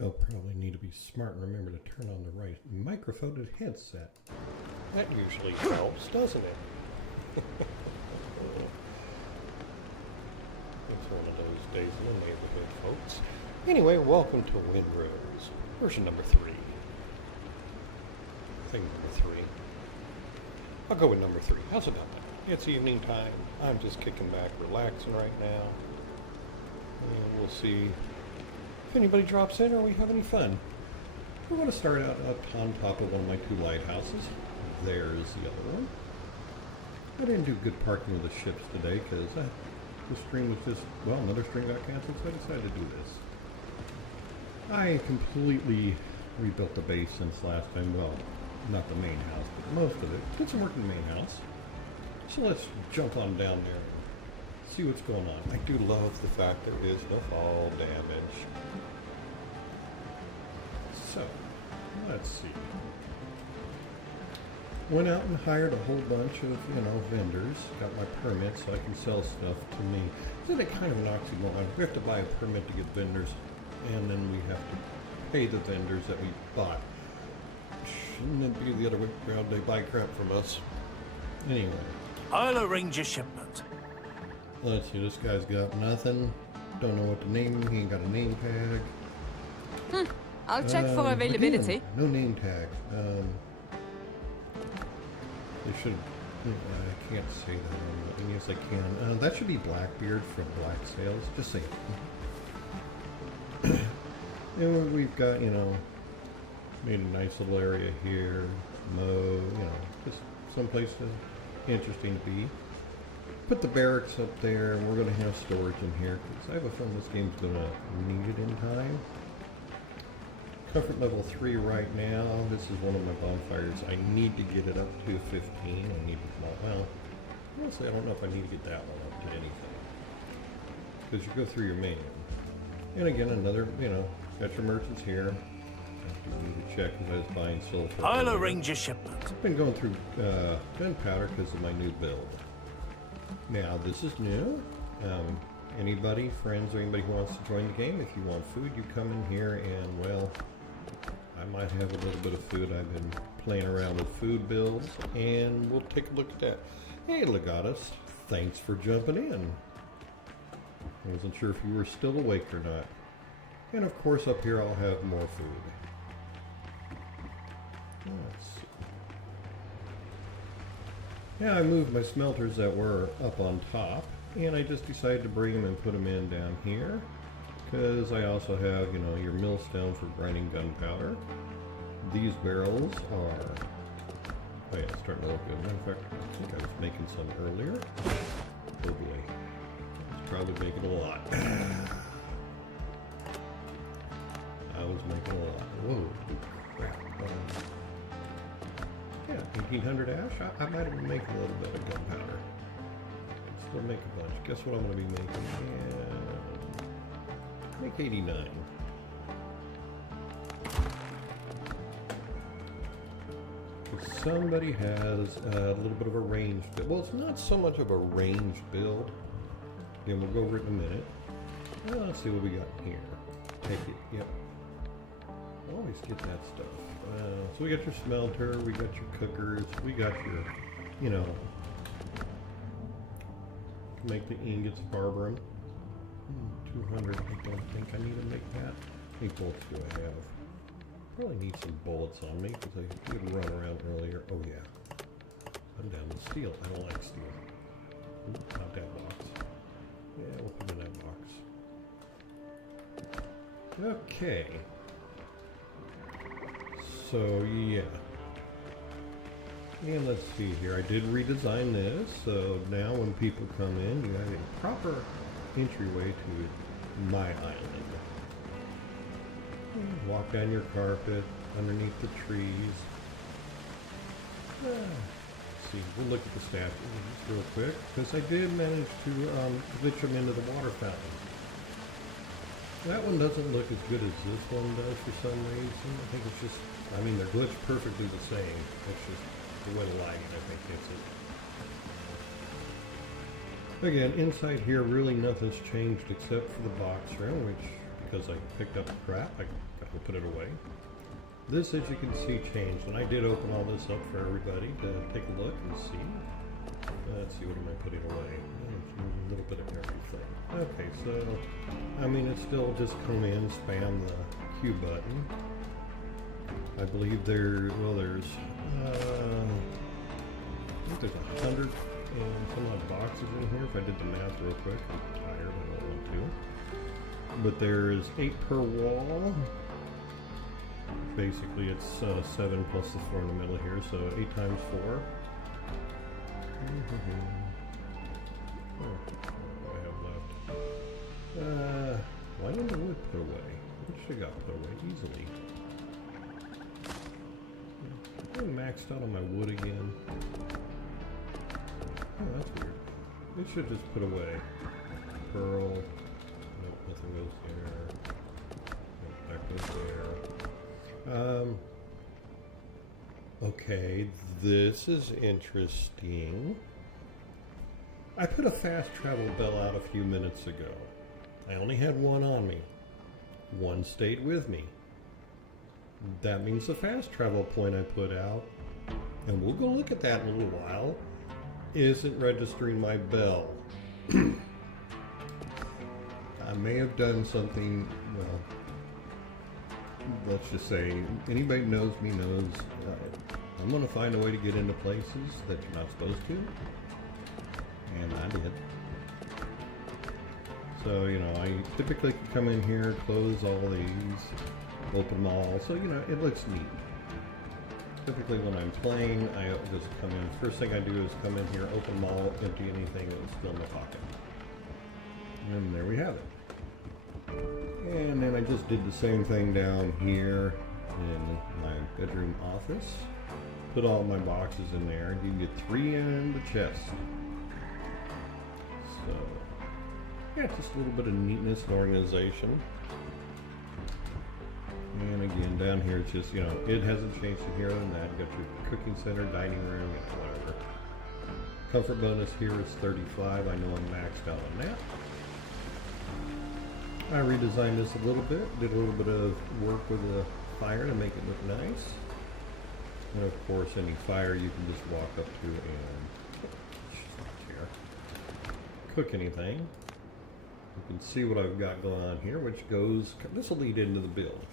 I'll probably need to be smart and remember to turn on the right microphone and headset. That usually helps, doesn't it? It's one of those days in the neighborhood, folks. Anyway, welcome to Windrose, version number 3. I think number 3. I'll go with number 3. How's about that? It's evening time. I'm just kicking back, relaxing right now. And we'll see if anybody drops in or we have any fun. We're going to start out up on top of one of my 2 lighthouses. There's the other one. I didn't do good parking with the ships today because the stream was just, well, another stream got canceled, so I decided to do this. I completely rebuilt the base since last time. Well, not the main house, but most of it. Did some work in the main house. So let's jump on down there and see what's going on. I do love the fact there is no fall damage. So, let's see. Went out and hired a whole bunch of, vendors. Got my permit so I can sell stuff to me. Isn't it kind of an oxymoron? We have to buy a permit to get vendors, and then we have to pay the vendors that we bought. Shouldn't it be the other way around? They buy crap from us. Anyway. I'll arrange a shipment. Let's see, this guy's got nothing. Don't know what to name him. He ain't got a name tag. I'll check for availability. Again, no name tag. They should. I can't say that. Yes, I can. That should be Blackbeard from Black Sails. Just saying. And we've got, made a nice little area here. Just someplace interesting to be. Put the barracks up there, and we're going to have storage in here because I have a feeling this game's going to need it in time. Comfort level 3 right now. This is one of my bonfires. I need to get it up to 15. I need to, well, honestly, I don't know if I need to get that one up to anything. Because you go through your menu. And again, another, got your merchants here. I need to check because I was buying sulfur. I'll arrange a shipment. I've been going through gunpowder because of my new build. Now, this is new. Anybody, friends, or anybody who wants to join the game, if you want food, you come in here and, well, I might have a little bit of food. I've been playing around with food builds, and we'll take a look at that. Hey, Legatus, thanks for jumping in. I wasn't sure if you were still awake or not. And of course, up here I'll have more food. Let's see. Yeah, I moved my smelters that were up on top, and I just decided to bring them and put them in down here. Because I also have, your millstone for grinding gunpowder. These barrels are... Oh yeah, it's starting to look good. Matter of fact, I think I was making some earlier. Oh boy. I was probably making a lot. I was making a lot. Whoa. Crap. Yeah, 1800 ash. I might have been making a little bit of gunpowder. Still make a bunch. Guess what I'm going to be making? Make 89. If somebody has a little bit of a ranged build. Well, it's not so much of a ranged build. Again, we'll go over it in a minute. Well, let's see what we got in here. Take it. Yep. Always get that stuff. So we got your smelter, we got your cookers, we got your, make the ingots, barber them. 200, I don't think I need to make that. How many bullets do I have? Probably need some bullets on me because I did run around earlier. Oh yeah. I'm down to steel. I don't like steel. Ooh, not that box. Yeah, we'll put in that box. Okay. So yeah. And let's see here. I did redesign this, so now when people come in, you have a proper entryway to my island. Walk down your carpet, underneath the trees. Let's see, we'll look at the statues just real quick, because I did manage to glitch them into the water fountain. That one doesn't look as good as this one does for some reason. I think it's just, they're glitched perfectly the same. It's just the way to lag it, I think that's it. Again, inside here, really nothing's changed except for the box room, which, because I picked up crap, I got we'll put it away. This, as you can see, changed, and I did open all this up for everybody to take a look and see. Let's see, what am I putting away? A little bit of everything. Okay, so, I mean, it's still just come in, spam the Q button. I believe there's, I think there's 100 and some odd boxes in here. If I did the math real quick, I'm tired, I don't want to. But there's 8 per wall. Basically, it's 7 plus the 4 in the middle here, so 8 times 4. What do I have left? Why didn't the wood put away? It should have got put away easily. I'm maxed out on my wood again. Oh, that's weird. It should just put away. Pearl. Nope, nothing goes there. Nope, that goes there. Okay, this is interesting. I put a fast travel bell out a few minutes ago. I only had one on me. One stayed with me. That means the fast travel point I put out, and we'll go look at that in a little while, isn't registering my bell. I may have done something, well, let's just say, anybody knows me knows I'm going to find a way to get into places that you're not supposed to, and I did. So, you know, I typically can come in here, close all these, open them all, so, you know, it looks neat. Typically when I'm playing, I just come in, first thing I do is come in here, open them all, empty anything that's still in my pocket. And there we have it. And then I just did the same thing down here in my bedroom office. Put all my boxes in there. You can get 3 in the chest. So, yeah, just a little bit of neatness and organization. And again, down here, it's just, you know, it hasn't changed from here than that. You got your cooking center, dining room, you know, whatever. Comfort bonus here is 35. I know I'm maxed out on that. I redesigned this a little bit, did a little bit of work with the fire to make it look nice. And of course, any fire you can just walk up to and cook anything. You can see what I've got going on here, which goes, this will lead into the build.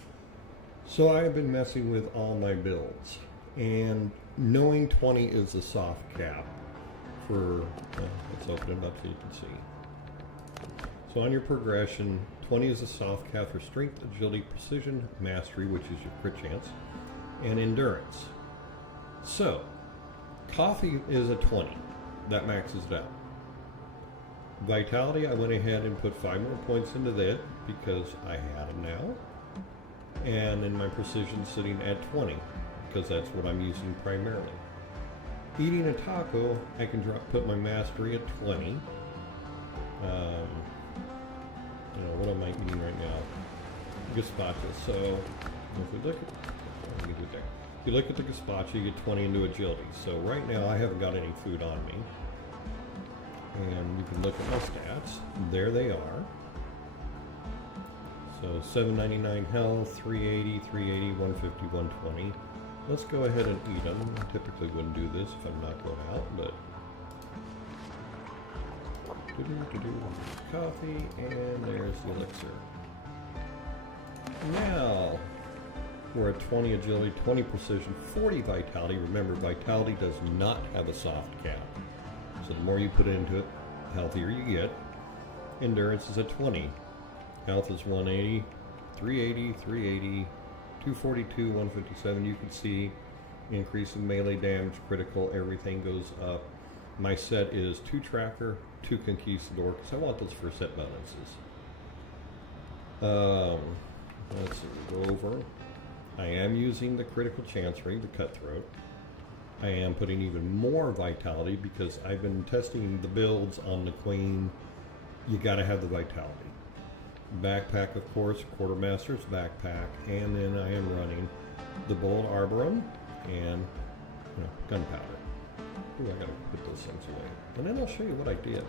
So I have been messing with all my builds, and knowing 20 is the soft cap for, let's open it up so you can see. So on your progression, 20 is a soft cap for strength, agility, precision, mastery, which is your crit chance, and endurance. So, coffee is a 20. That maxes it out. Vitality, I went ahead and put 5 more points into that because I had them now. And then my precision sitting at 20 because that's what I'm using primarily. Eating a taco, I can put my mastery at 20. You know, what am I eating right now? Gazpacho. So, if we look at, if you look at the gazpacho, you get 20 into agility. So right now, I haven't got any food on me. And you can look at my stats. There they are. So 799 health, 380, 380, 150, 120. Let's go ahead and eat them. I typically wouldn't do this if I'm not going out, but coffee, and there's the elixir. Now we're at 20 agility, 20 precision, 40 vitality. Remember, vitality does not have a soft cap. So the more you put into it, the healthier you get. Endurance is at 20. Health is 180, 380, 380, 242, 157. You can see increase in melee damage, critical, everything goes up. My set is 2 tracker, 2 conquistador, because I want those for set bonuses. Let's see, go over. I am using the critical chancery, the cutthroat. I am putting even more vitality because I've been testing the builds on the queen. You gotta have the vitality. Backpack, of course, quartermaster's backpack, and then I am running the bold arborum and gunpowder. Ooh, I gotta put those things away. And then I'll show you what I did.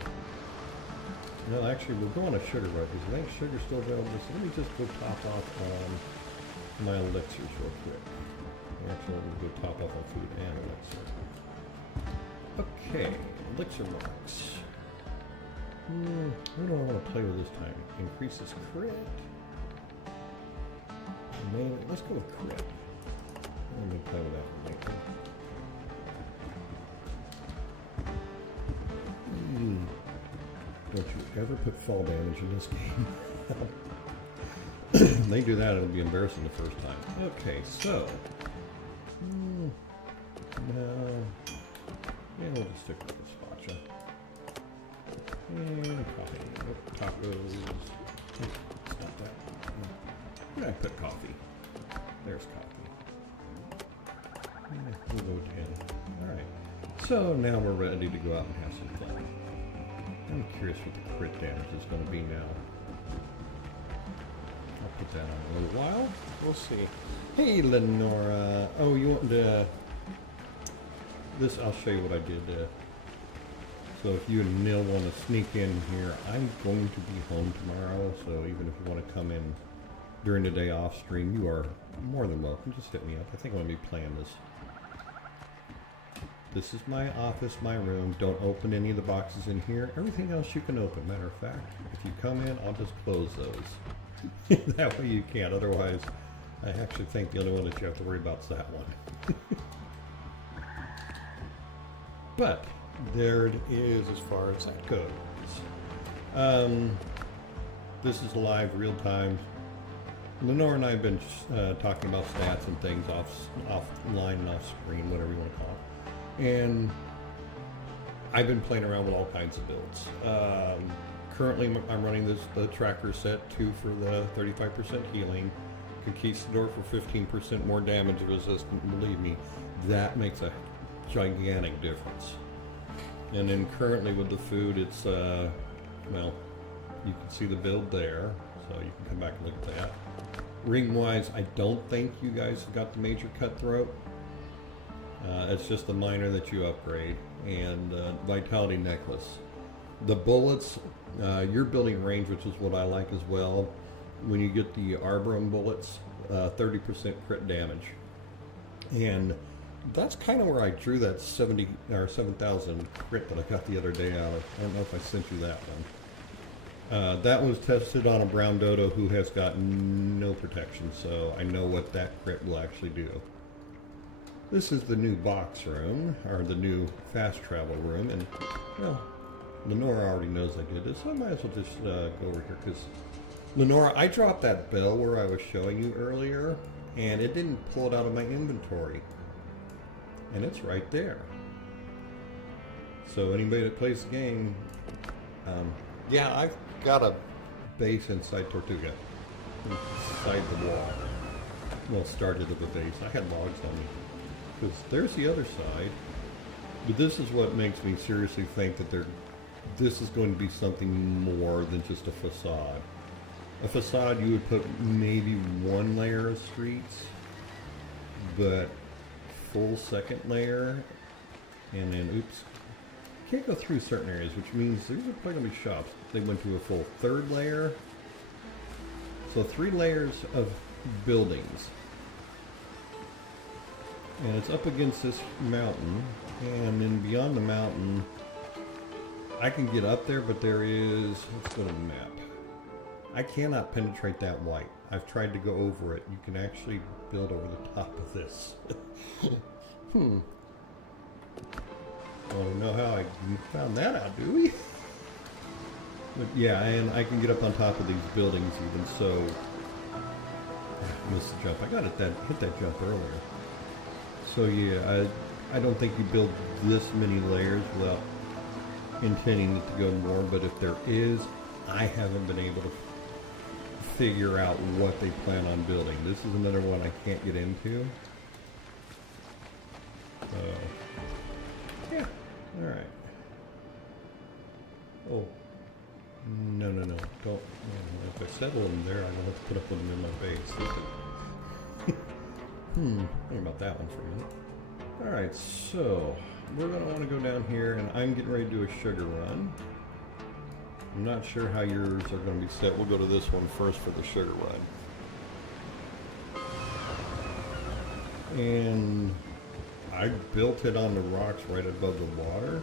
No, actually, we'll go on a sugar road because I think sugar's still available. So let me just go top off on my elixirs real quick. Actually, I'm going to go top off on food and elixir. Okay, elixir marks. What do I want to play with this time? Increases crit. Melee. Let's go with crit. Let me play with that one later. Don't you ever put fall damage in this game. They do that, it'll be embarrassing the first time. Okay, so. No. Yeah, we'll just stick with this spatcha. And coffee. Oh, tacos. It's not that. Where did I put coffee? There's coffee. We'll go 10. Alright. So now we're ready to go out and have some fun. I'm curious what the crit damage is going to be now. I'll put that on a little while. We'll see. Hey, Lenora. Oh, you want to... This, I'll show you what I did. So if you and Neil want to sneak in here, I'm going to be home tomorrow. So even if you want to come in during the day off stream, you are more than welcome. Just hit me up. I think I'm going to be playing this. This is my office, my room. Don't open any of the boxes in here. Everything else you can open. Matter of fact, if you come in, I'll just close those. That way you can't. Otherwise, I actually think the only one that you have to worry about is that one. But there it is as far as that goes. This is live, real time. Lenore and I have been talking about stats and things offline and off screen, whatever you want to call it. And I've been playing around with all kinds of builds. Currently, I'm running the tracker set 2 for the 35% healing, Conquistador for 15% more damage resistant. Believe me, that makes a gigantic difference. And then currently with the food, it's well, you can see the build there, so you can come back and look at that. Ring wise, I don't think you guys have got the major cutthroat. It's just the minor that you upgrade, and vitality necklace. The bullets, your building range, which is what I like as well. When you get the Arbrum bullets, 30% crit damage, and that's kind of where I drew that 70 or 7,000 crit that I got the other day out of. I don't know if I sent you that one. That was tested on a brown dodo who has got no protection, so I know what that crit will actually do. This is the new box room, or the new fast travel room, and, well, Lenora already knows I did this, so I might as well just go over here, because, Lenora, I dropped that bell where I was showing you earlier, and it didn't pull it out of my inventory. And it's right there. So anybody that plays the game, yeah, I've got a base inside Tortuga, inside the wall. Well, started of the base. I had logs on me. Because there's the other side. But this is what makes me seriously think that this is going to be something more than just a facade. A facade, you would put maybe one layer of streets, but full second layer, and then, oops, can't go through certain areas, which means there's probably going to be shops. They went to a full third layer. So 3 layers of buildings. And it's up against this mountain, and then beyond the mountain, I can get up there, but there is, let's go to the map. I cannot penetrate that white. I've tried to go over it. You can actually build over the top of this. Don't know how I found that out, do we? But yeah, and I can get up on top of these buildings even, so I missed the jump. I got hit that jump earlier. So yeah, I don't think you build this many layers without intending it to go more, but if there is, I haven't been able to figure out what they plan on building. This is another one I can't get into. Yeah, alright. Oh, no, don't, if I settle them there, I don't have to put up with them in my base. Think about that one for a minute. Alright, so, we're going to want to go down here, and I'm getting ready to do a sugar run. I'm not sure how yours are going to be set. We'll go to this one first for the sugar run. and I built it on the rocks right above the water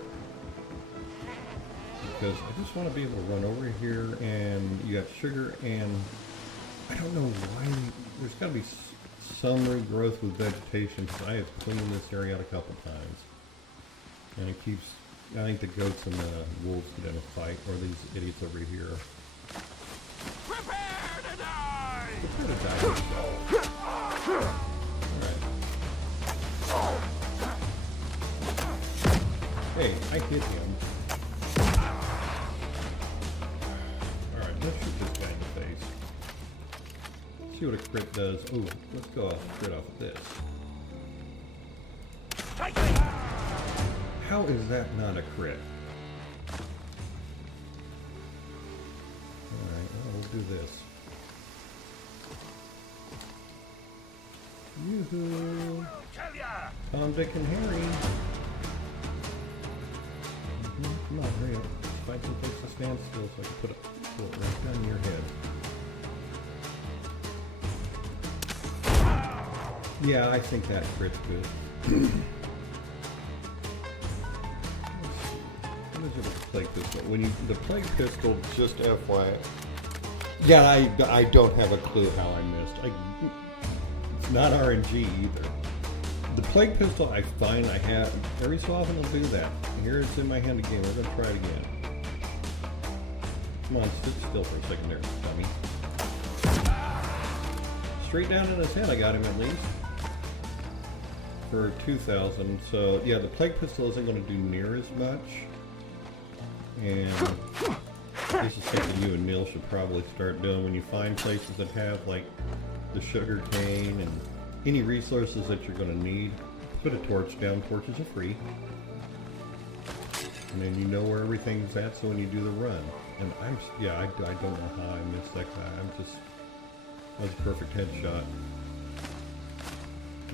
because I just want to be able to run over here, and you got sugar, and I don't know why there's got to be some regrowth with vegetation because I have cleaned this area out a couple times, and it keeps. I think the goats and the wolves get in a fight, or these idiots over here. Prepare to die! Prepare to die. Alright. Hey, I hit him. Alright, let's shoot this guy in the face. See what a crit does. Ooh, let's go off crit off of this. How is that not a crit? Alright, well, we'll do this. Yoo-hoo! Tom, Dick, and Harry! Come on, hurry up. Find some place to stand still so I can put it right down your head. Yeah, I think that crit's good. Plague pistol. When you the plague pistol, just FYI. Yeah, I don't have a clue how I missed. It's not RNG either. The plague pistol, I find I have every so often I'll do that. Here it's in my hand again. We're gonna try it again. Come on, sit still for a second there, dummy. Straight down in his head, I got him at least for 2,000. So yeah, the plague pistol isn't going to do near as much. And this is something you and Neil should probably start doing when you find places that have like the sugar cane and any resources that you're going to need. Put a torch down. Torches are free, and then you know where everything's at. So when you do the run, and I don't know how I missed that guy. That was a perfect headshot.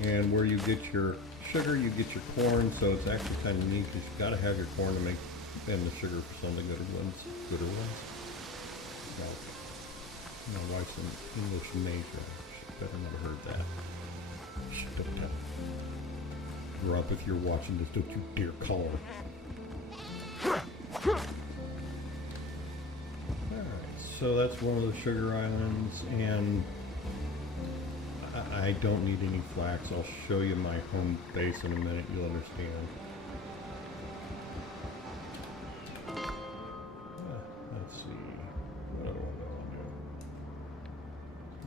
And where you get your sugar, you get your corn. So it's actually kind of neat because you've got to have your corn to make. And the sugar for some of the gooder ones. Well, my wife's an English major. She better not have heard that. Shh, don't tell her. Grow up if you're watching this, don't you dare call her. Alright, so that's one of the sugar islands, and I don't need any flax. I'll show you my home base in a minute, you'll understand.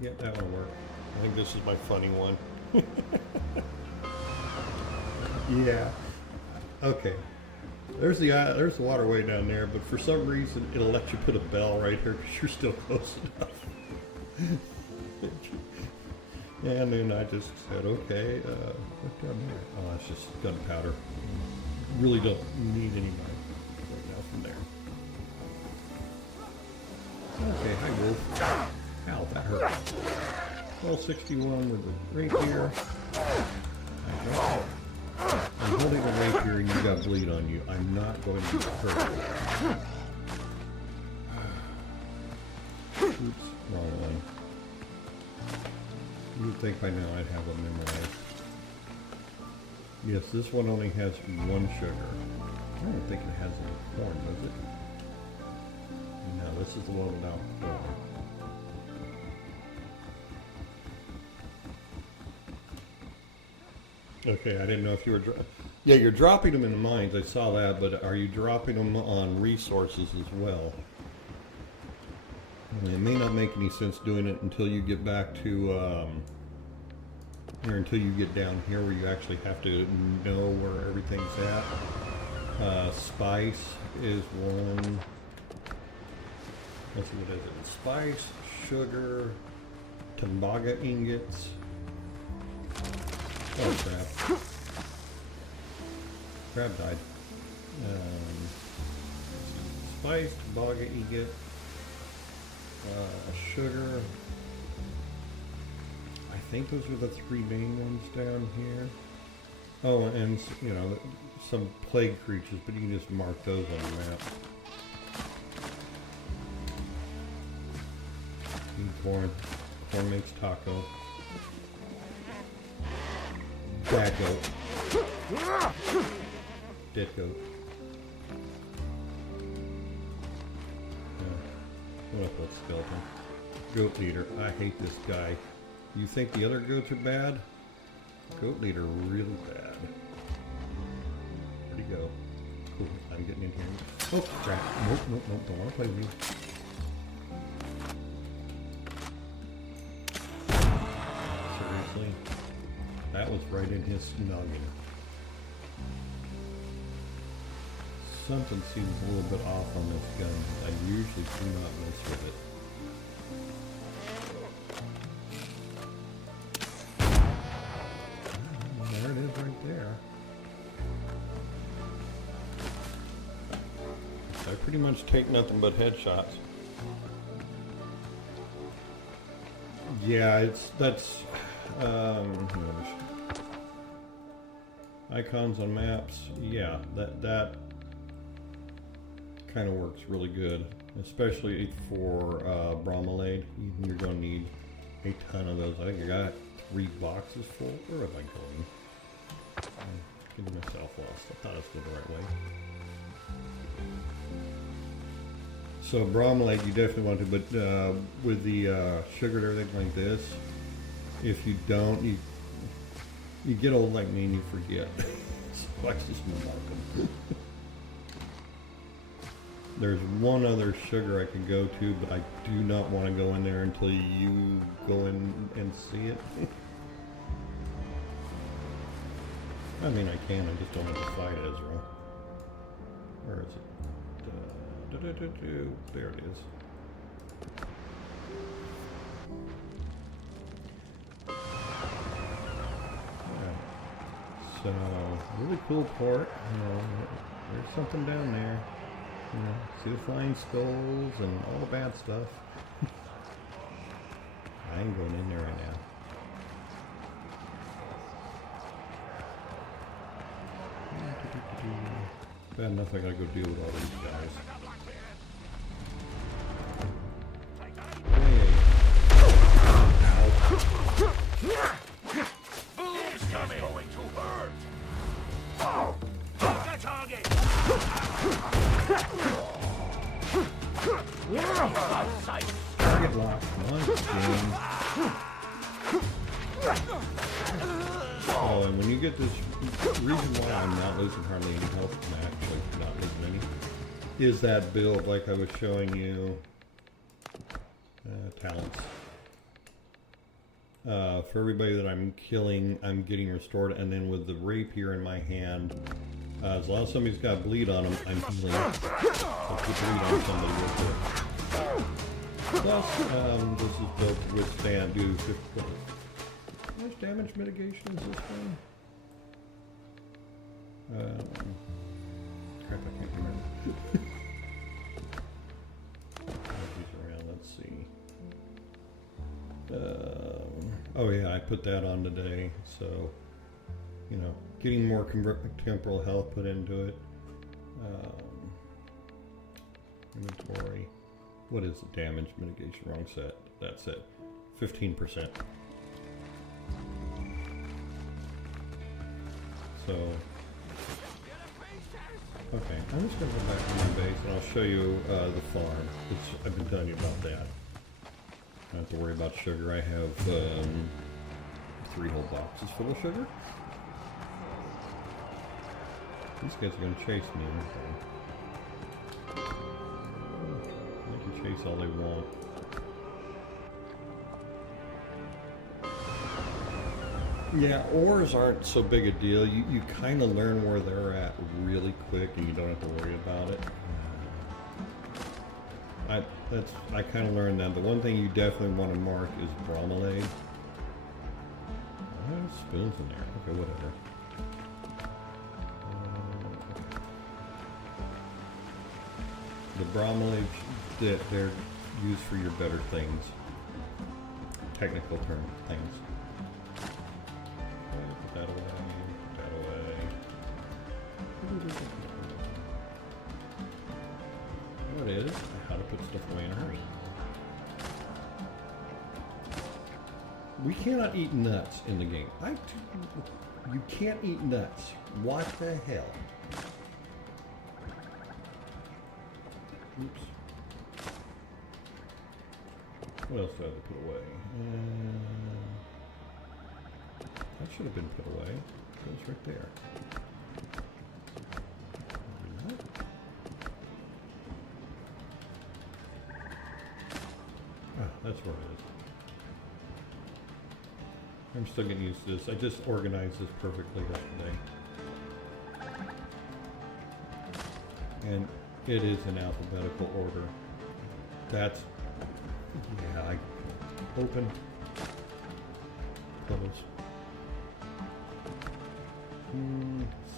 Yep, that one worked. I think this is my funny one. Yeah. Okay. There's the waterway down there, but for some reason it'll let you put a bell right here because you're still close enough. And then I just said, okay, what's down there? Oh, that's just gunpowder. Really don't need any money right now from there. Okay, hi Wolf. Ow, that hurt. 1261 with the rapier. I'm holding a rapier and you got bleed on you. I'm not going to get hurt. Oops, wrong one. You would think by now I'd have it memorized. Yes, this one only has one sugar. I don't think it has any corn, does it? No, this is the one without corn. Okay, I didn't know if you were... Yeah, you're dropping them in the mines, I saw that, but are you dropping them on resources as well? It may not make any sense doing it until you get back to, or until you get down here where you actually have to know where everything's at. Spice is one. Let's see, what is it? Spice, sugar, tembaga ingots. Oh crap. Crab died. Spice, tembaga ingot, sugar. I think those are the three main ones down here. Oh, and you know, some plague creatures, but you can just mark those on the map. Corn. Corn makes taco. Bad goat. Dead goat. What up, that skeleton? Goat leader. I hate this guy. You think the other goats are bad? Goat leader really bad. Where'd he go? Cool. I'm getting in here. Oh crap! Nope, nope, nope. Don't want to play with you. Seriously? That was right in his noggin. Something seems a little bit off on this gun. I usually do not mess with it. There it is right there. I pretty much take nothing but headshots. Yeah, that's icons on maps. Yeah, that kind of works really good, especially for bromelade. You're gonna need a ton of those. I think I got 3 boxes full. Where am I going? I'm getting myself lost. I thought I was going the right way. So bromelade, you definitely want to, but with the sugar and everything like this, if you don't, you get old like me and you forget. So I just mark them. There's one other sugar I can go to, but I do not want to go in there until you go in and see it. I mean, I can, I just don't have to fight Ezra. Where is it? There it is. Yeah. So, really cool port. There's something down there. See the flying skulls and all the bad stuff. I ain't going in there right now. Bad enough I gotta go deal with all these guys. Who's coming? Going to burn. The target. Target lock. One game. Oh, and when you get this, reason why I'm not losing hardly any health, I'm actually not losing any, is that build like I was showing you. Talents. For everybody that I'm killing, I'm getting restored, and then with the rapier in my hand, as long as somebody's got bleed on them, I'm healing. So if you bleed on somebody real quick. Plus, this is built to withstand, do 50. How much damage mitigation is this thing? Crap, I can't remember. Around, let's see. Oh yeah, I put that on today, so getting more temporal health put into it. Inventory. What is the damage mitigation? Wrong set. That's it. 15%. So, okay, I'm just going to go back to my base and I'll show you the farm. I've been telling you about that. I don't have to worry about sugar. I have 3 whole boxes full of sugar. These guys are going to chase me. They can chase all they want. Yeah, ores aren't so big a deal. You kind of learn where they're at really quick, and you don't have to worry about it. I kind of learned that. The one thing you definitely want to mark is bromelade. There's spoons in there. Okay, whatever. The bromelade, they're used for your better things. Technical term things. Put that away. Put that away. What is how to put stuff away in a hurry. We cannot eat nuts in the game. You can't eat nuts. What the hell? Oops. What else do I have to put away? That should have been put away. It was right there. What? Ah, that's where it is. I'm still getting used to this. I just organized this perfectly yesterday. And it is in alphabetical order. That's, yeah, I open, close.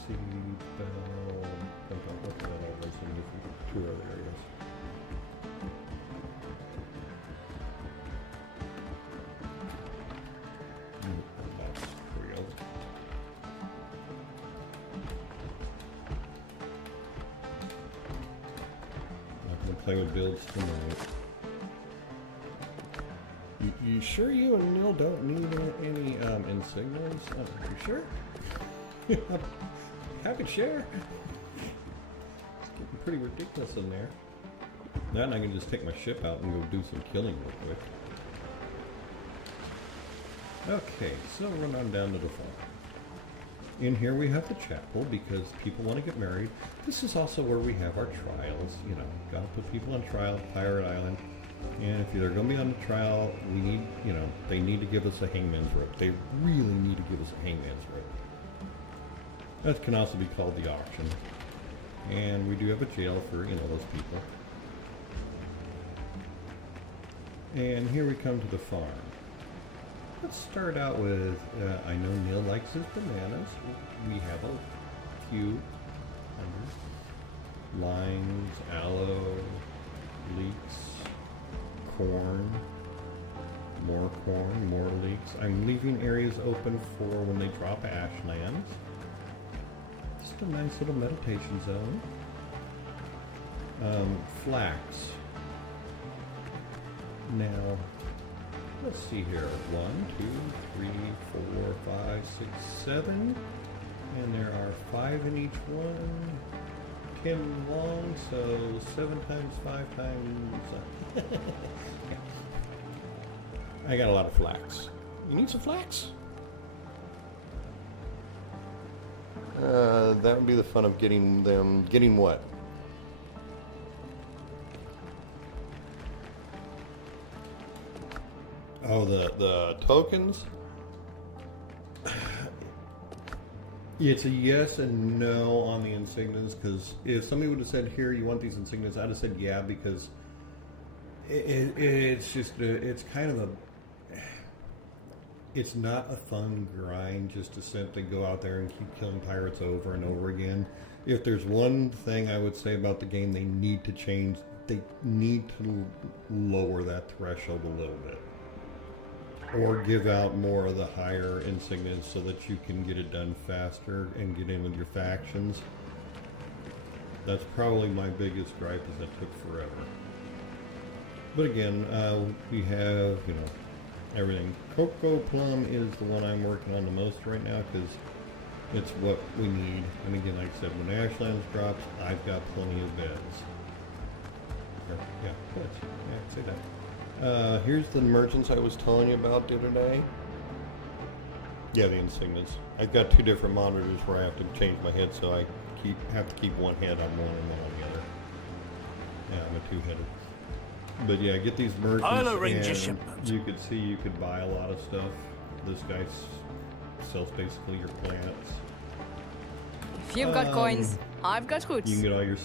Seed, bell, don't look at all those in two other areas. That's real. Not gonna play with builds tonight. You sure you and Neil don't need any insignias? You sure? Happy to share. It's getting pretty ridiculous in there. Then I can just take my ship out and go do some killing real quick. Okay, so run on down to the farm. In here we have the chapel because people want to get married. This is also where we have our trials. You know, gotta put people on trial, Pirate Island. And if they're going to be on the trial, we need, you know, they need to give us a hangman's rope. They really need to give us a hangman's rope. That can also be called the auction. And we do have a jail for, you know, those people. And here we come to the farm. Let's start out with, I know Neil likes his bananas. We have a few under limes, aloe, leeks, corn, more leeks. I'm leaving areas open for when they drop ashlands. Just a nice little meditation zone. Flax. Now, let's see here. 1, 2, 3, 4, 5, 6, 7. And there are 5 in each one. 10 long, so 7 times 5 times... I got a lot of flax. You need some flax? That would be the fun of getting them... Getting what? Oh, the tokens? It's a yes and no on the insignias, because if somebody would have said, here, you want these insignias, I'd have said yeah, because it's just, it's kind of a, it's not a fun grind just to simply go out there and keep killing pirates over and over again. If there's one thing I would say about the game they need to change, they need to lower that threshold a little bit. Or give out more of the higher insignias so that you can get it done faster and get in with your factions. That's probably my biggest gripe, is it took forever. But again, we have, you know, everything. Cocoa Plum is the one I'm working on the most right now because it's what we need. And again, like I said, when Ashlands drops, I've got plenty of beds. Or, yeah, beds. Yeah, I'd say that. Here's the merchants I was telling you about the other day. Yeah, the insignias. I've got 2 different monitors where I have to change my head, so I have to keep one head on one and one on the other. Yeah, I'm a 2-headed. But yeah, get these merchants. I'll arrange a shipment. You could see you could buy a lot of stuff. This guy sells basically your plants. If you've got coins, I've got roots. You can get all your,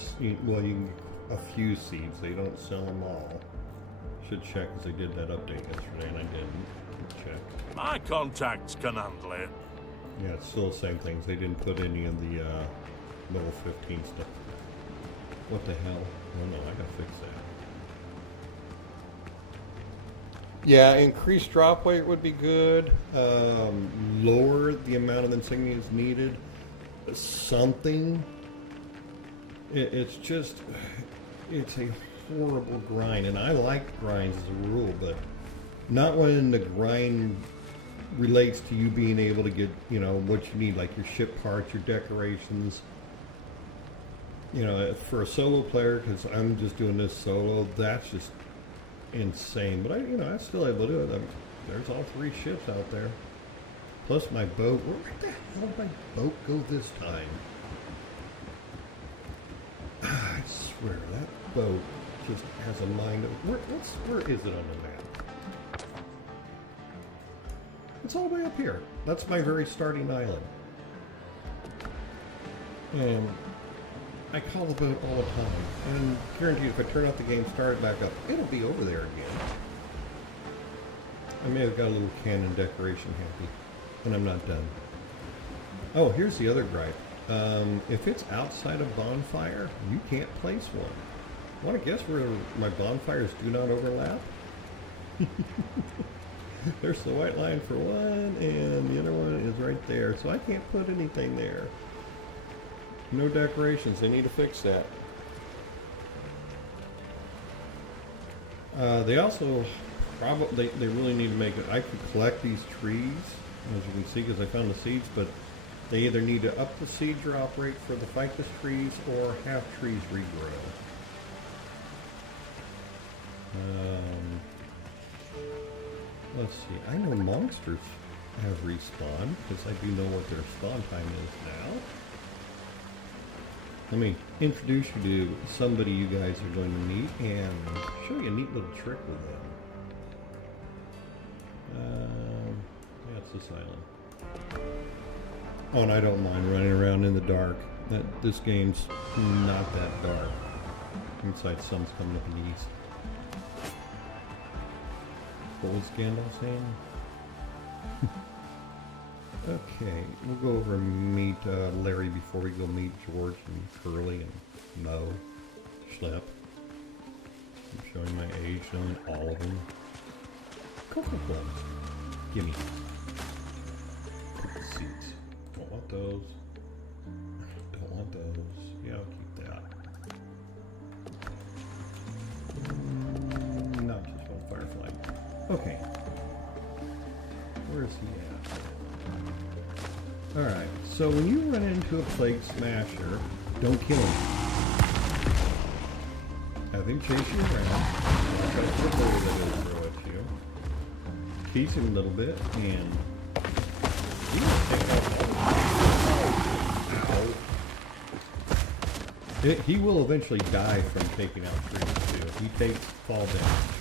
well, you can get a few seeds. They don't sell them all. Should check, because they did that update yesterday and I didn't. Check. My contacts can handle it. Yeah, it's still the same things. They didn't put any of the level 15 stuff. What the hell? Oh no, I gotta fix that. Yeah, increased drop weight would be good. Lower the amount of insignias needed. Something. It's just, it's a horrible grind, and I like grinds as a rule, but not when the grind relates to you being able to get, you know, what you need, like your ship parts, your decorations. You know, for a solo player, because I'm just doing this solo, that's just insane. But I'm still able to do it. There's all 3 ships out there. Plus my boat. Where the hell did my boat go this time? I swear, that boat just has a mind of... Where is it on the map? It's all the way up here. That's my very starting island. And I call the boat all the time. And guarantee if I turn off the game, start it back up, it'll be over there again. I may have got a little cannon decoration happy. And I'm not done. Oh, here's the other gripe. If it's outside of bonfire, you can't place one. Want to guess where my bonfires do not overlap? There's the white line for one, and the other one is right there. So I can't put anything there. No decorations. They need to fix that. They also probably they really need to make it. I could collect these trees, as you can see, because I found the seeds, but they either need to up the seed drop rate for the ficus trees or have trees regrow. Let's see. I know monsters have respawned because I do know what their spawn time is now. Let me introduce you to somebody you guys are going to meet and show you a neat little trick with them. Yeah, it's this island. Oh, and I don't mind running around in the dark. This game's not that dark. Inside, sun's coming up in the east. What was Gandalf saying? Okay, we'll go over and meet Larry before we go meet George and Curly and Mo, Schlep. I'm showing my age, knowing all of them. Coca-Cola. Gimme. Put the seats. Don't want those. Don't want those. Yeah, I'll keep that. Not just one Firefly. Okay. Where's he at? Alright, so when you run into a plague smasher, don't kill him. Have him chase you around. Try to flip over that he'll throw at you. Tease him a little bit, and he will take off all the... Ow. He will eventually die from taking out trees, too. He takes fall damage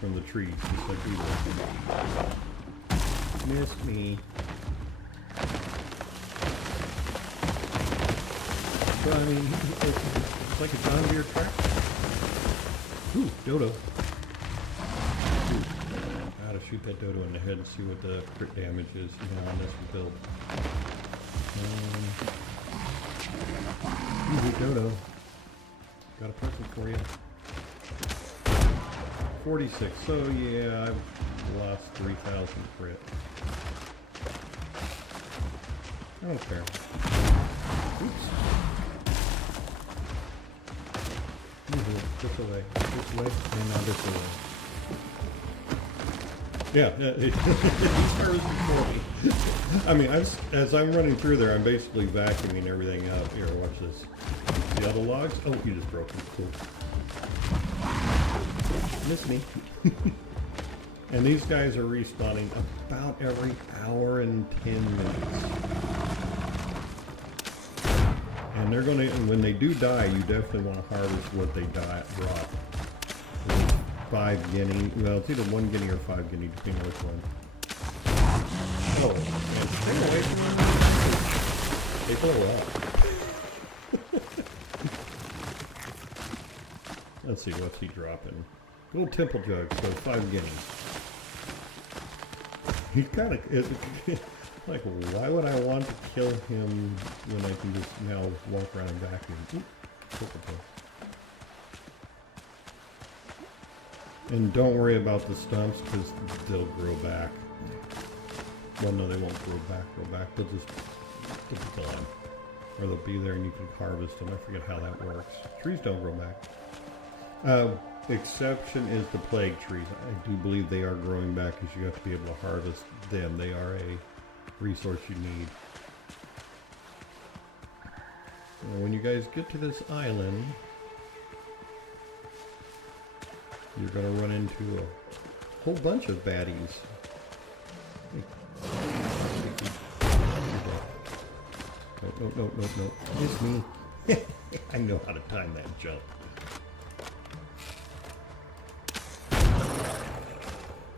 from the trees, just like we will. Missed me. So, I mean, it's like a John Deere tractor. Ooh, dodo. Ooh, I gotta shoot that dodo in the head and see what the crit damage is, on this build. Ooh, dodo. Got a present for you. 46. So yeah, I've lost 3,000 crit. I don't care. Oops. This way, and now this way. Yeah, he started before me. I mean, as I'm running through there, I'm basically vacuuming everything up. Here, watch this. The other logs? Oh, you just broke them. Cool. Miss me. And these guys are respawning about every hour and 10 minutes. And they're gonna, when they do die, you definitely want to harvest what they brought. 5 guinea, well, it's either 1 guinea or 5 guinea, depending on which one. Oh, and stay away from them. They blow up. Let's see, what's he dropping? Little temple jug, so 5 guineas. He's kind of, like, why would I want to kill him when I can just now walk around and vacuum? And don't worry about the stumps, because they'll grow back. Well, no, they won't grow back. They'll just be gone. Or they'll be there and you can harvest them. I forget how that works. Trees don't grow back. exception is the plague trees. I do believe they are growing back because you have to be able to harvest them. They are a resource you need. Now, when you guys get to this island, you're going to run into a whole bunch of baddies. No. It's me. I know how to time that jump.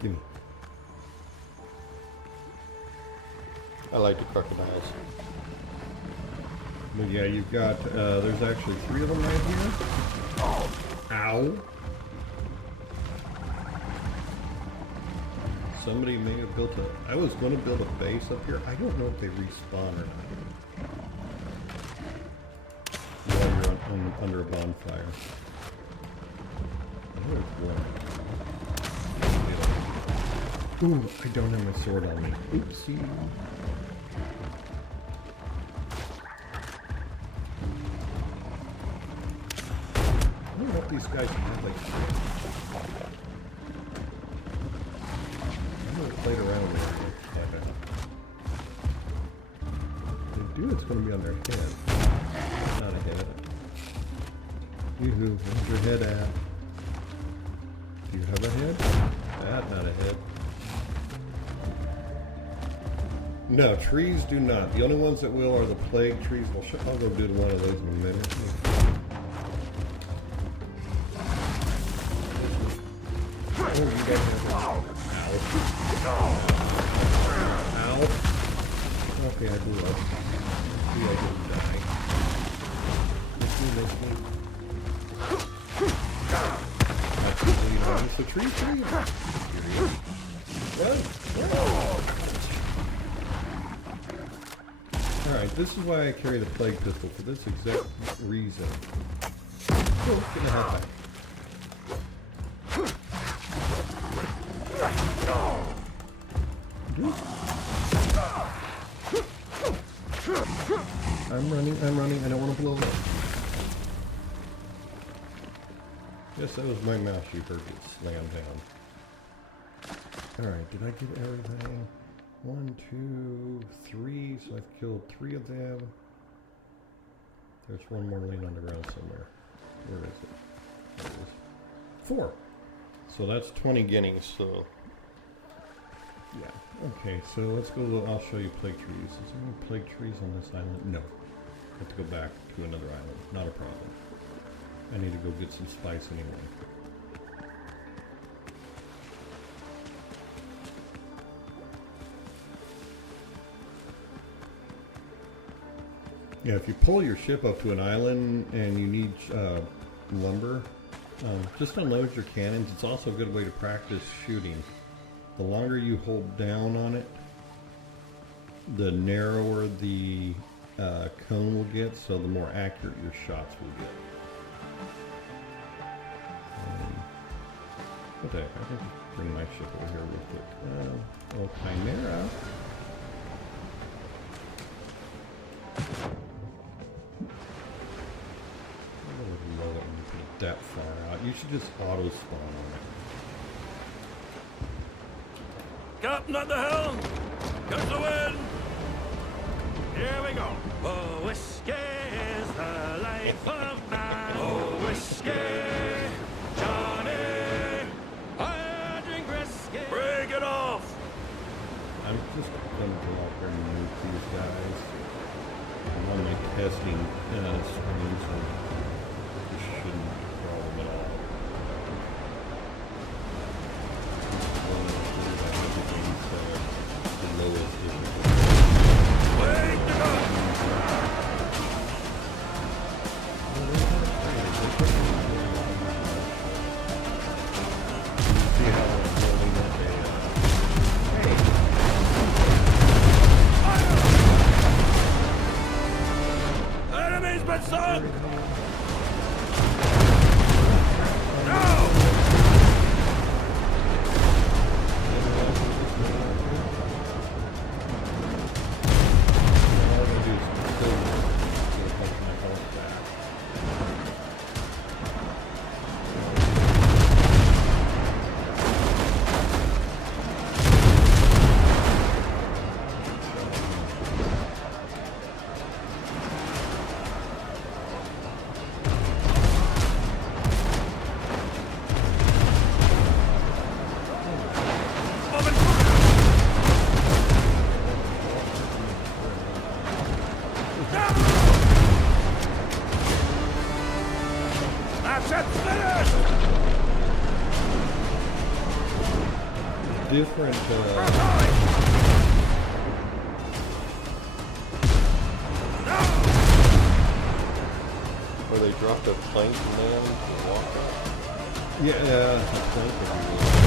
Gimme. I like the crocodiles. But yeah, you've got, there's actually 3 of them right here. Ow. Somebody may have built I was going to build a base up here. I don't know if they respawn or not. While you're under a bonfire. There's one. Ooh, I don't have my sword on me. Oopsie. I don't know if these guys have like... I haven't played around with it. If they do, it's going to be on their head. Not a head. Yoo-hoo, where's your head at? Do you have a head? That, not a head. No, trees do not. The only ones that will are the plague trees. I'll go do one of those in a minute. Oh, you guys have Ow. Okay, I blew up. See, I didn't die. Miss me. It's a tree. Alright, this is why I carry the plague pistol, for this exact reason. Oh, get the hell back. I'm running, I don't want to blow up. Yes, that was my mouse you heard get slammed down. Alright, did I get everything? 1, 2, 3, so I've killed 3 of them. There's one more laying on the ground somewhere. Where is it? There it is. 4! So that's 20 guineas, so... Yeah, okay, so let's go, I'll show you plague trees. Is there any plague trees on this island? No. I have to go back to another island. Not a problem. I need to go get some spice anyway. Yeah, if you pull your ship up to an island and you need lumber, just unload your cannons. It's also a good way to practice shooting. The longer you hold down on it, the narrower the cone will get, so the more accurate your shots will get. What the heck? I think I'll bring my ship over here real quick. Oh, Chimera. I would love it when you put it that far out. You should just auto spawn on it. Captain at the helm! Comes the wind! Here we go! Oh, whiskey is the life of man! Oh, whiskey! Johnny! I drink whiskey! Break it off! I'm just gonna go out there and move these guys. I'm on my testing screen, so this shouldn't be a problem at all. The lowest difficulty. Wait to go! See how I'm holding that data? Enemies been sunk! different. Where they dropped a plank and then to walk up. Yeah, the plank would be really.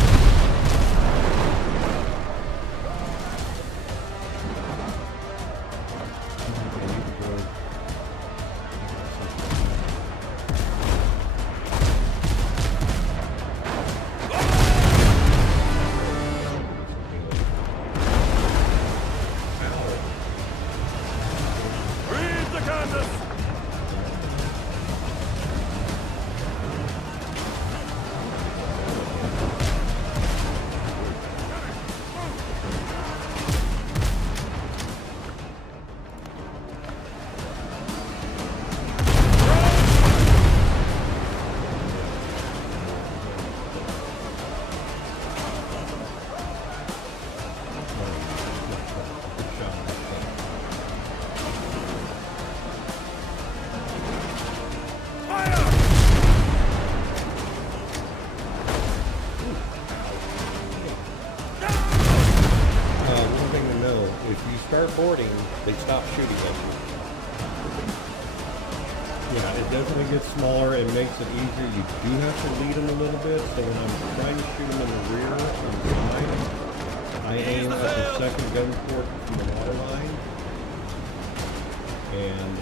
Boarding, they stop shooting at you. Yeah, it definitely gets smaller. It makes it easier. You do have to lead them a little bit. So when I'm trying to shoot them in the rear on the side, I aim at the second gun port from the water line and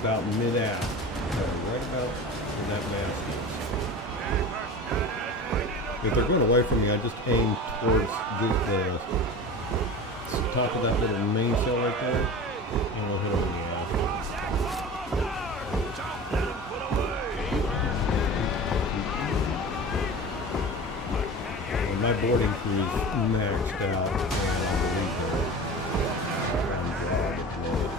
about mid-aft, right about where that mast is. If they're going away from me, I just aim towards the top of that little main cell right there, and we'll hit them in the ass. Well, my boarding crew is maxed out, and I believe they're on job at the moment.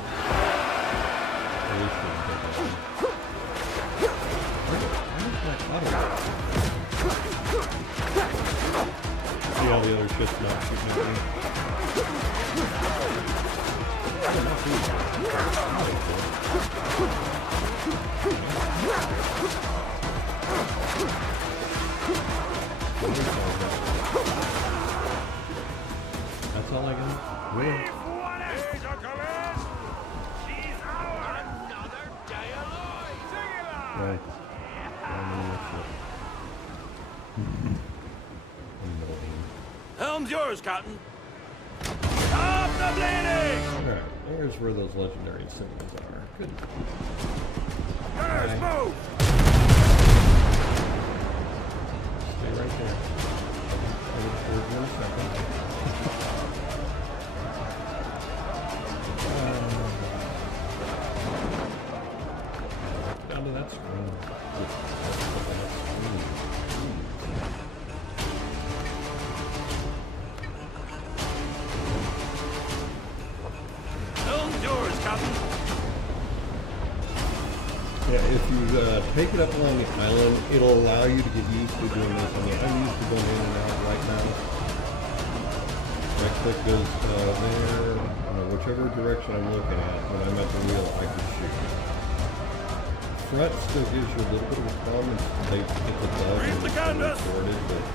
See all the other ships not shooting at me? That's all I got. Really? Right. Helm's yours, Captain. Stop the bleeding! Alright, there's where those legendary insignias are. Good. Gunners, move! Stay right there. I'll look forward to you in a second. Down to that screen. Yeah, if you take it up along the island, it'll allow you to get used to doing this. I mean, I'm used to going in and out right now. My click goes there, whichever direction I'm looking at. When I'm at the wheel, I can shoot. Front still gives you a little bit of a problem. They hit the bug and it's recorded, but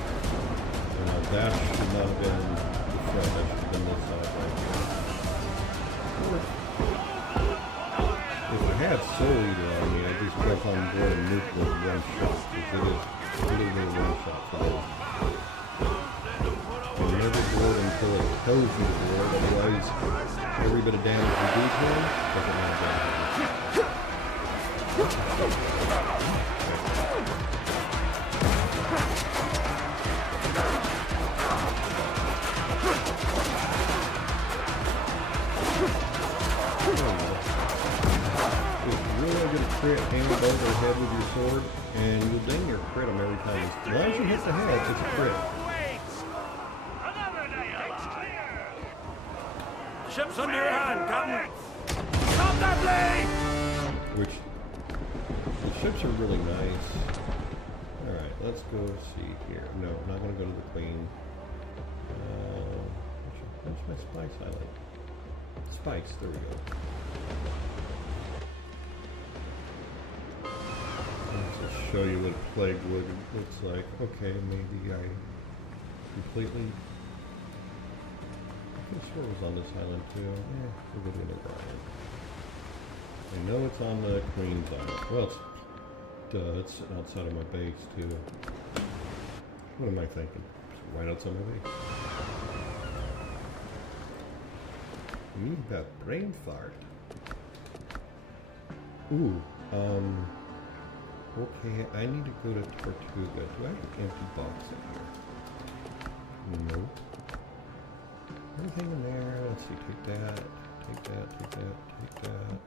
that should not have been the front. That should have been this side right here. If I had Soul Eater on me, I'd just jump on board and nuke with one shot, because it is literally one shot for those. And never board until it tells you to board, otherwise every bit of damage you do to him doesn't matter damage. Crit, aim above their head with your sword, and you'll dang near crit them every time. As long as you hit the head, it's a crit. The ship's under your hand, Captain. Stop that blade! Which, the ships are really nice. Alright, let's go see here. No, I'm not going to go to the Queen. Where's my spice highlight? Spikes, there we go. Show you what a plague wood looks like. Okay, maybe I completely. I think sure it was on this island too. We'll go to another island. I know it's on the Queen's Island. Well, it's sitting outside of my base too. What am I thinking? It's right outside my base. Me that brain fart. Ooh, okay, I need to go to Tortuga. Do I have an empty box in here? Nope. Everything in there, let's see, take that, take that, take that, take that.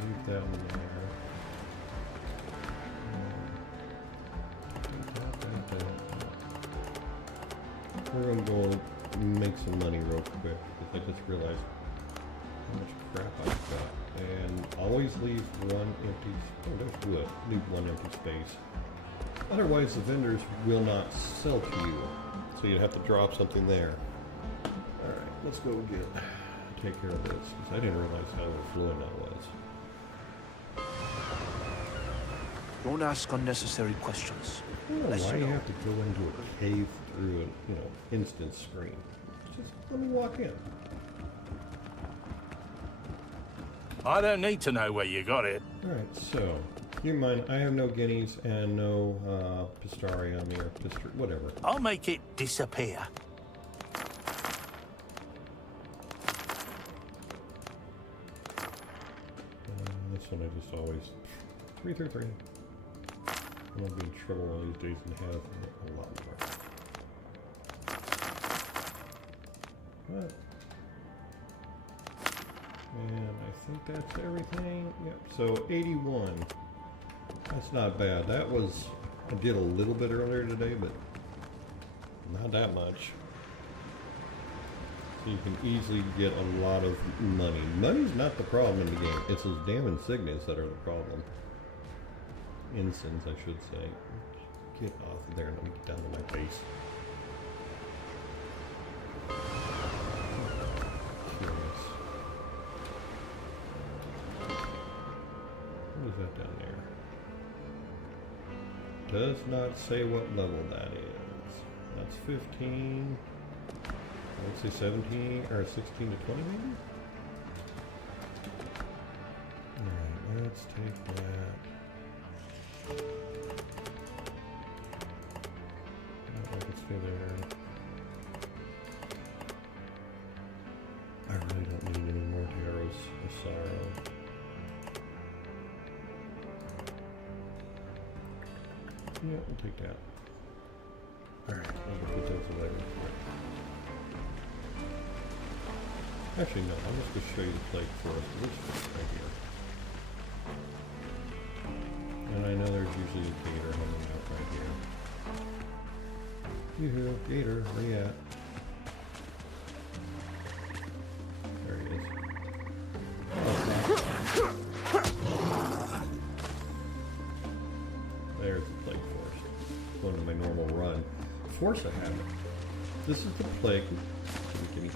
Leave that in there. We're gonna go make some money real quick, because I just realized how much crap I've got. And always leave one empty, oh there's wood, leave one empty space. Otherwise the vendors will not sell to you. So you'd have to drop something there. Alright, let's go take care of this, because I didn't realize how overflowing that was. Don't ask unnecessary questions. I don't know why you have to go into a cave through an, instant screen. Just let me walk in. I don't need to know where you got it. Alright, so, keep in mind, I have no guineas and no pistaria on me, or whatever. I'll make it disappear. This one I just always 333. I'm gonna be in trouble one of these days and have a lot more. But, and I think that's everything. Yep. So 81. That's not bad. That was I did a little bit earlier today, but not that much. So you can easily get a lot of money. Money's not the problem in the game. It's those damn insignias that are the problem. Ensigns, I should say. Get off of there and let me get down to my base. Curious. What is that down there? Does not say what level that is. That's 15. I would say 17 or 16 to 20 maybe? Alright, let's take that. Let's go there. I really don't need any more arrows of sorrow. Yeah, we'll take that. Alright, I'll put those away. Actually, no, I'm just going to show you the plague forest. Which is right here. And I know there's usually a gator hanging out right here. Yoo-hoo, gator, where you at? There he is. There's the plague forest. Going to my normal run. Force I have it. This is the plague. Gimme.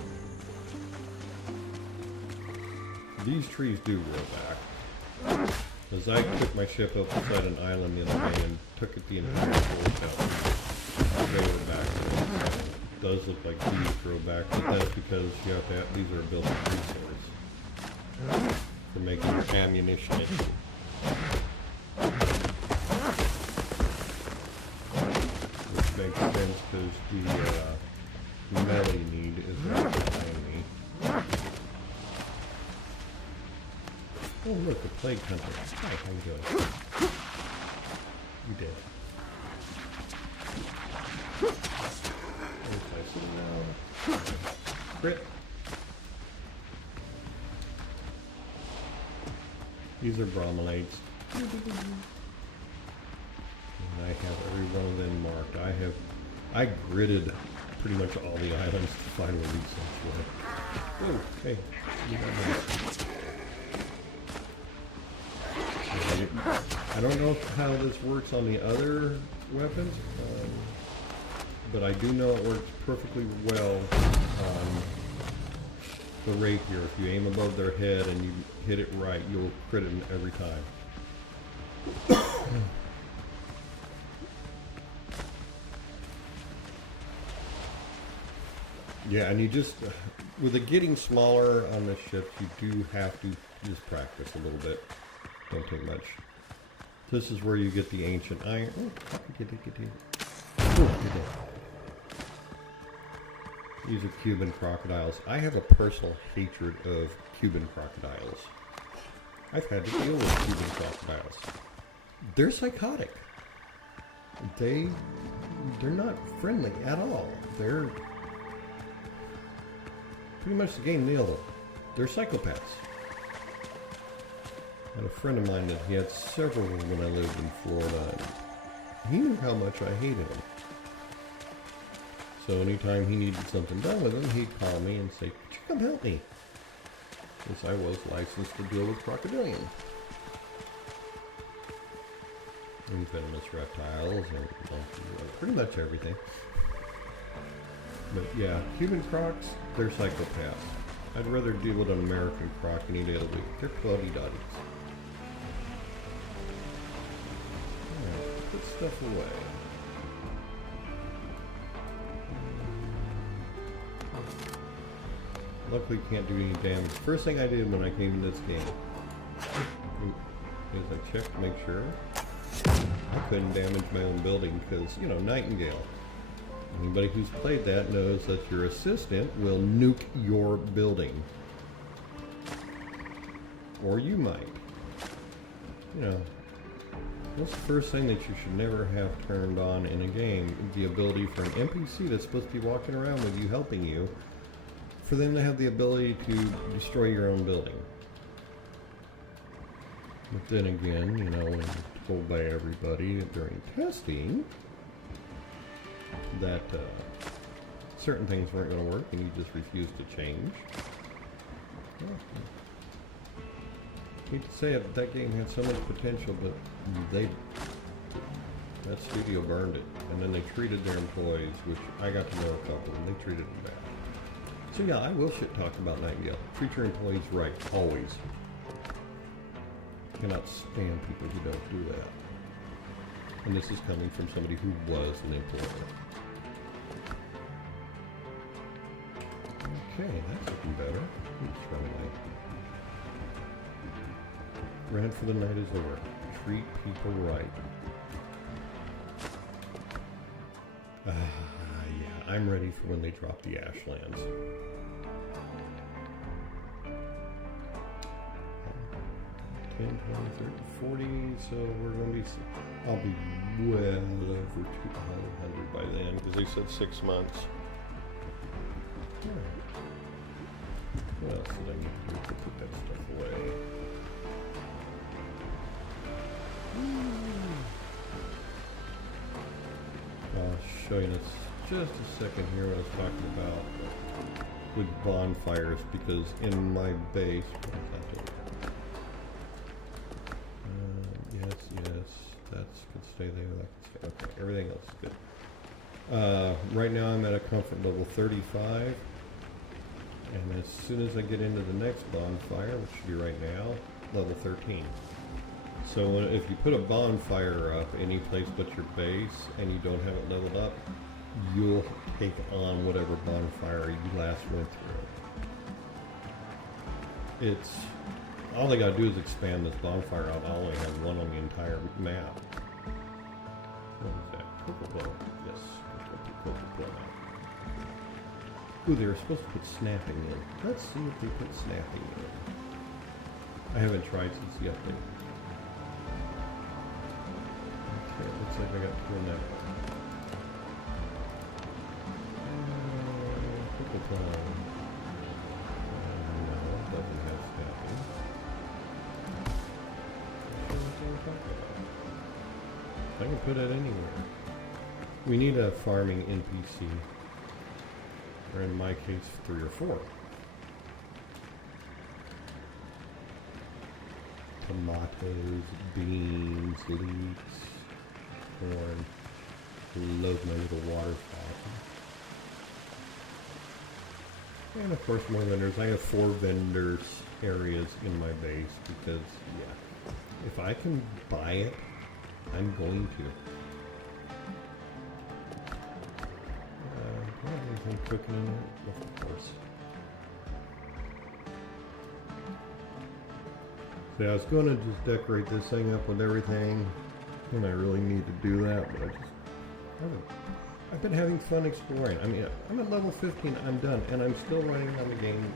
These trees do grow back. Because I took my ship up beside an island the other day and took it the entire forest out. They were back. It does look like these grow back, but that's because you have to have, these are built resource for making your ammunition. Which makes sense because the melee need is right behind me. Oh look, the plague hunter. Hi, how you doing? You did. Crit. These are bromelites. And I have every one of them marked. I gridded pretty much all the islands to find where these things were. Oh, hey. You got I don't know how this works on the other weapons, but I do know it works perfectly well on the rapier. If you aim above their head and you hit it right, you'll crit it every time. Yeah, and you just, with it getting smaller on the ships, you do have to just practice a little bit. Don't take much. This is where you get the ancient iron. Oh, get it. Oh, these are Cuban crocodiles. I have a personal hatred of Cuban crocodiles. I've had to deal with Cuban crocodiles. They're psychotic. They're not friendly at all. They're pretty much the game nailed them. They're psychopaths. I had a friend of mine that he had several when I lived in Florida. He knew how much I hated them. So anytime he needed something done with them, he'd call me and say, "Could you come help me?" Since I was licensed to deal with crocodilians. And venomous reptiles and pretty much everything. But yeah, Cuban crocs, they're psychopaths. I'd rather deal with an American croc any day of the week. They're fuddy-duddies. Alright, put stuff away. Luckily can't do any damage. First thing I did when I came in this game is I checked to make sure I couldn't damage my own building because, you know, Nightingale. Anybody who's played that knows that your assistant will nuke your building. Or you might. You know, that's the first thing that you should never have turned on in a game. The ability for an NPC that's supposed to be walking around with you, helping you, for them to have the ability to destroy your own building. But then again, you know, when told by everybody during testing that certain things weren't going to work and you just refused to change. I hate to say it, that game had so much potential, but that studio burned it. And then they treated their employees, which I got to know a couple, and they treated them bad. So yeah, I will shit talk about Nightingale. Treat your employees right, always. Cannot stand people who don't do that. And this is coming from somebody who was an employee. Okay, that's looking better. Let's run away. Rant for the night is over. Treat people right. Yeah, I'm ready for when they drop the Ashlands. 10, 20, 30, 40, so we're going to be, I'll be well over 200 by then, because they said 6 months. Alright. What else did I need to do to put that stuff away? I'll show you in just a second here what I was talking about with bonfires, because in my base, yes, that's could stay there. That could stay. Okay, everything else is good. Right now I'm at a comfort level 35, and as soon as I get into the next bonfire, which should be right now, level 13. So if you put a bonfire up any place but your base and you don't have it leveled up, you'll take on whatever bonfire you last went through. It's all they gotta do is expand this bonfire out. I only have one on the entire map. What is that? Coca-Cola. Yes, Coca-Cola. Ooh, they were supposed to put snapping in. Let's see if they put snapping in. I haven't tried since the update. Okay, looks like I got 2 in that one. Coca-Cola. No, it doesn't have snapping. I can put it anywhere. We need a farming NPC, or in my case, 3 or 4. Tomatoes, beans, leeks, corn. Load my little water fountain. And of course more vendors. I have 4 vendors areas in my base because, yeah, if I can buy it, I'm going to. Anything cooking in there? Of course. See, I was going to just decorate this thing up with everything, and I really need to do that, but I've been having fun exploring. I mean, I'm at level 15, I'm done, and I'm still running on the game,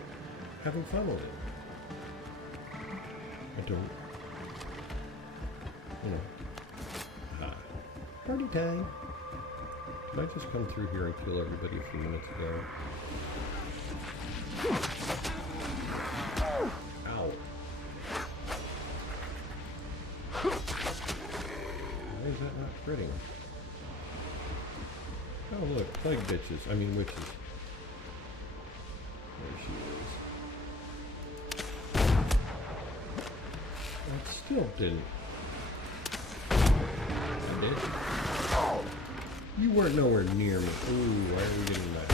having fun with it. I don't, you know, party time. Did I just come through here and kill everybody a few minutes ago? Ow. Why is that not critting? Oh look, plague bitches. I mean witches. There she is. That still didn't. I did. You weren't nowhere near me. Ooh, why are we getting that?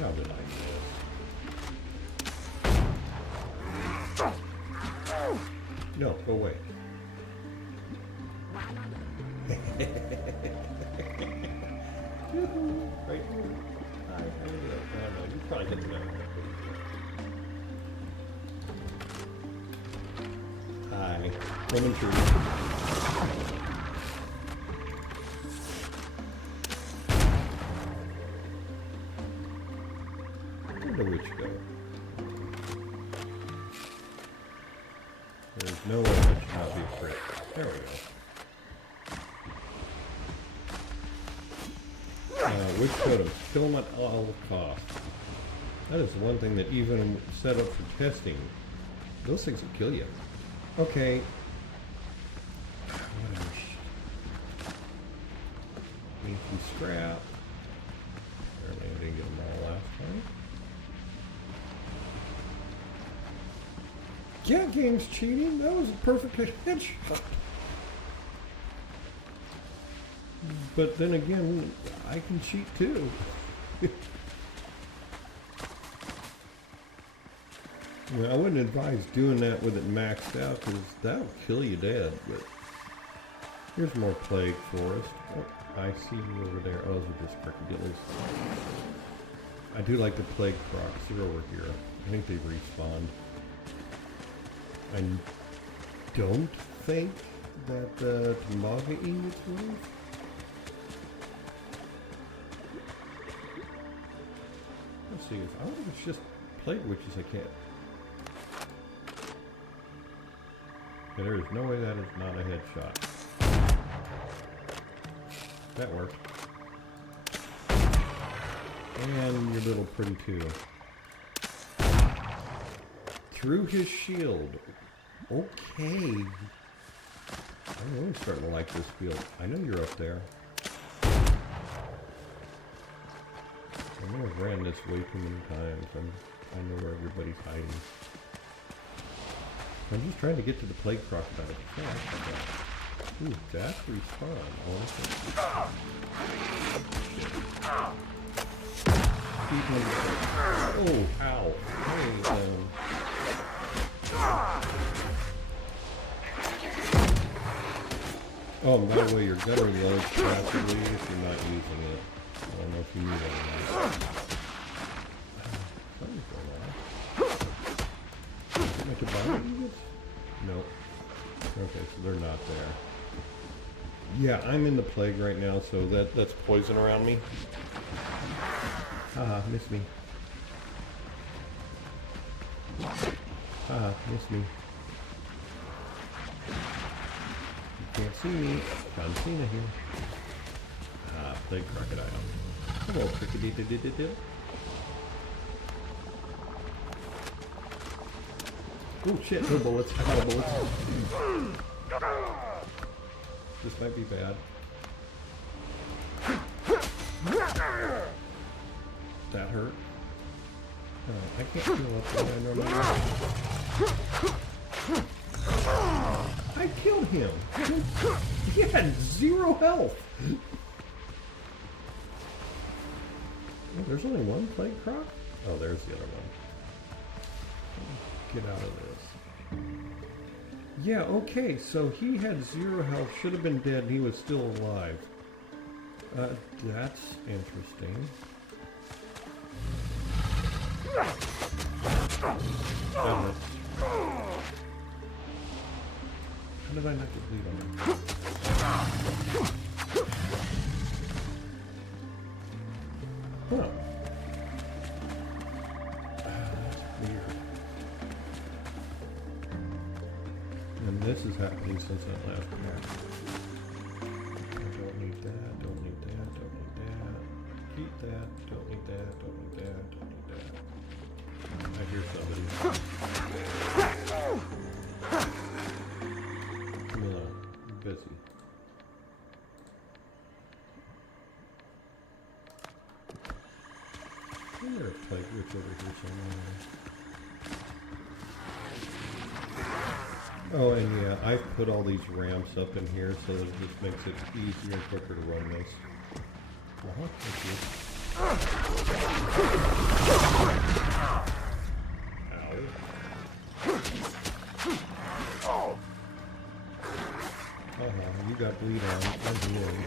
How did I miss? No, go away. Right here. Hi, how you doing? I don't know, you probably get to know. Hi. Lemon tree. Where'd the witch go? There's no way that should not be a crit. There we go. Witch totems. Kill them at all costs. That is one thing that even set up for testing, those things will kill you. Okay. Whatever. Need some scrap. Apparently I didn't get them all last time. Yeah, game's cheating. That was a perfect headshot. But then again, I can cheat too. Well, I wouldn't advise doing that with it maxed out because that'll kill you dead. But here's more plague forest. Oh, I see you over there. Oh, those are just crocodillos. I do like the plague crocs. They're over here. I think they've respawned. I don't think that Tamaga its worth. Let's see. I wonder if it's just plague witches I can't. There is no way that is not a headshot. That worked. And you're little pretty too. Through his shield. Okay. I'm really starting to like this field. I know you're up there. I know I've ran this way too many times. I know where everybody's hiding. I'm just trying to get to the plague crocodile. Ooh, that's respawn. Oh, ow. Hey, oh, by the way, your gunner loads passively if you're not using it. I don't know if you knew that or not. Something's going on. Like a bomb? Nope. Okay, so they're not there. Yeah, I'm in the plague right now, so that's poison around me. Haha, miss me. Haha, miss me. You can't see me. John Cena here. Ah, plague crocodile. Hello, crickety-did-did-did. Oh shit, no bullets. I'm out of bullets. This might be bad. That hurt. I can't heal up the way I normally do. I killed him. He had 0 health. Oh, there's only one plague croc? Oh, there's the other one. Get out of this. Yeah, okay, so he had 0 health, should have been dead, and he was still alive. That's interesting. Damn it. How did I not get bleed on him? Huh. That's weird. And this is happening since that last patch. I don't need that, don't need that, don't need that. Keep that, don't need that, don't need that, don't need that. I hear somebody. No, I'm busy. Is there a plague witch over here somewhere? Oh, and yeah, I've put all these ramps up in here so that it just makes it easier and quicker to run this. Thank you. Ow. You got bleed on. I'm healing.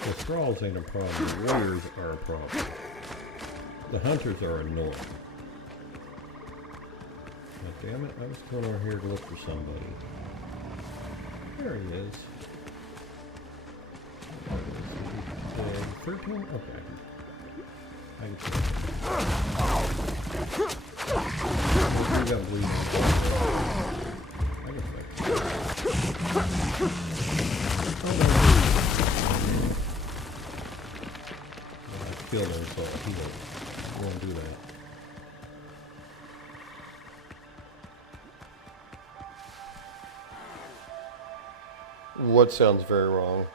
The thralls ain't a problem. The warriors are a problem. The hunters are annoying. God damn it, I was going over here to look for somebody. There he is. 13? Okay. I can see. You got bleeding. I can fix. I killed him, so he won't do that. What sounds very wrong?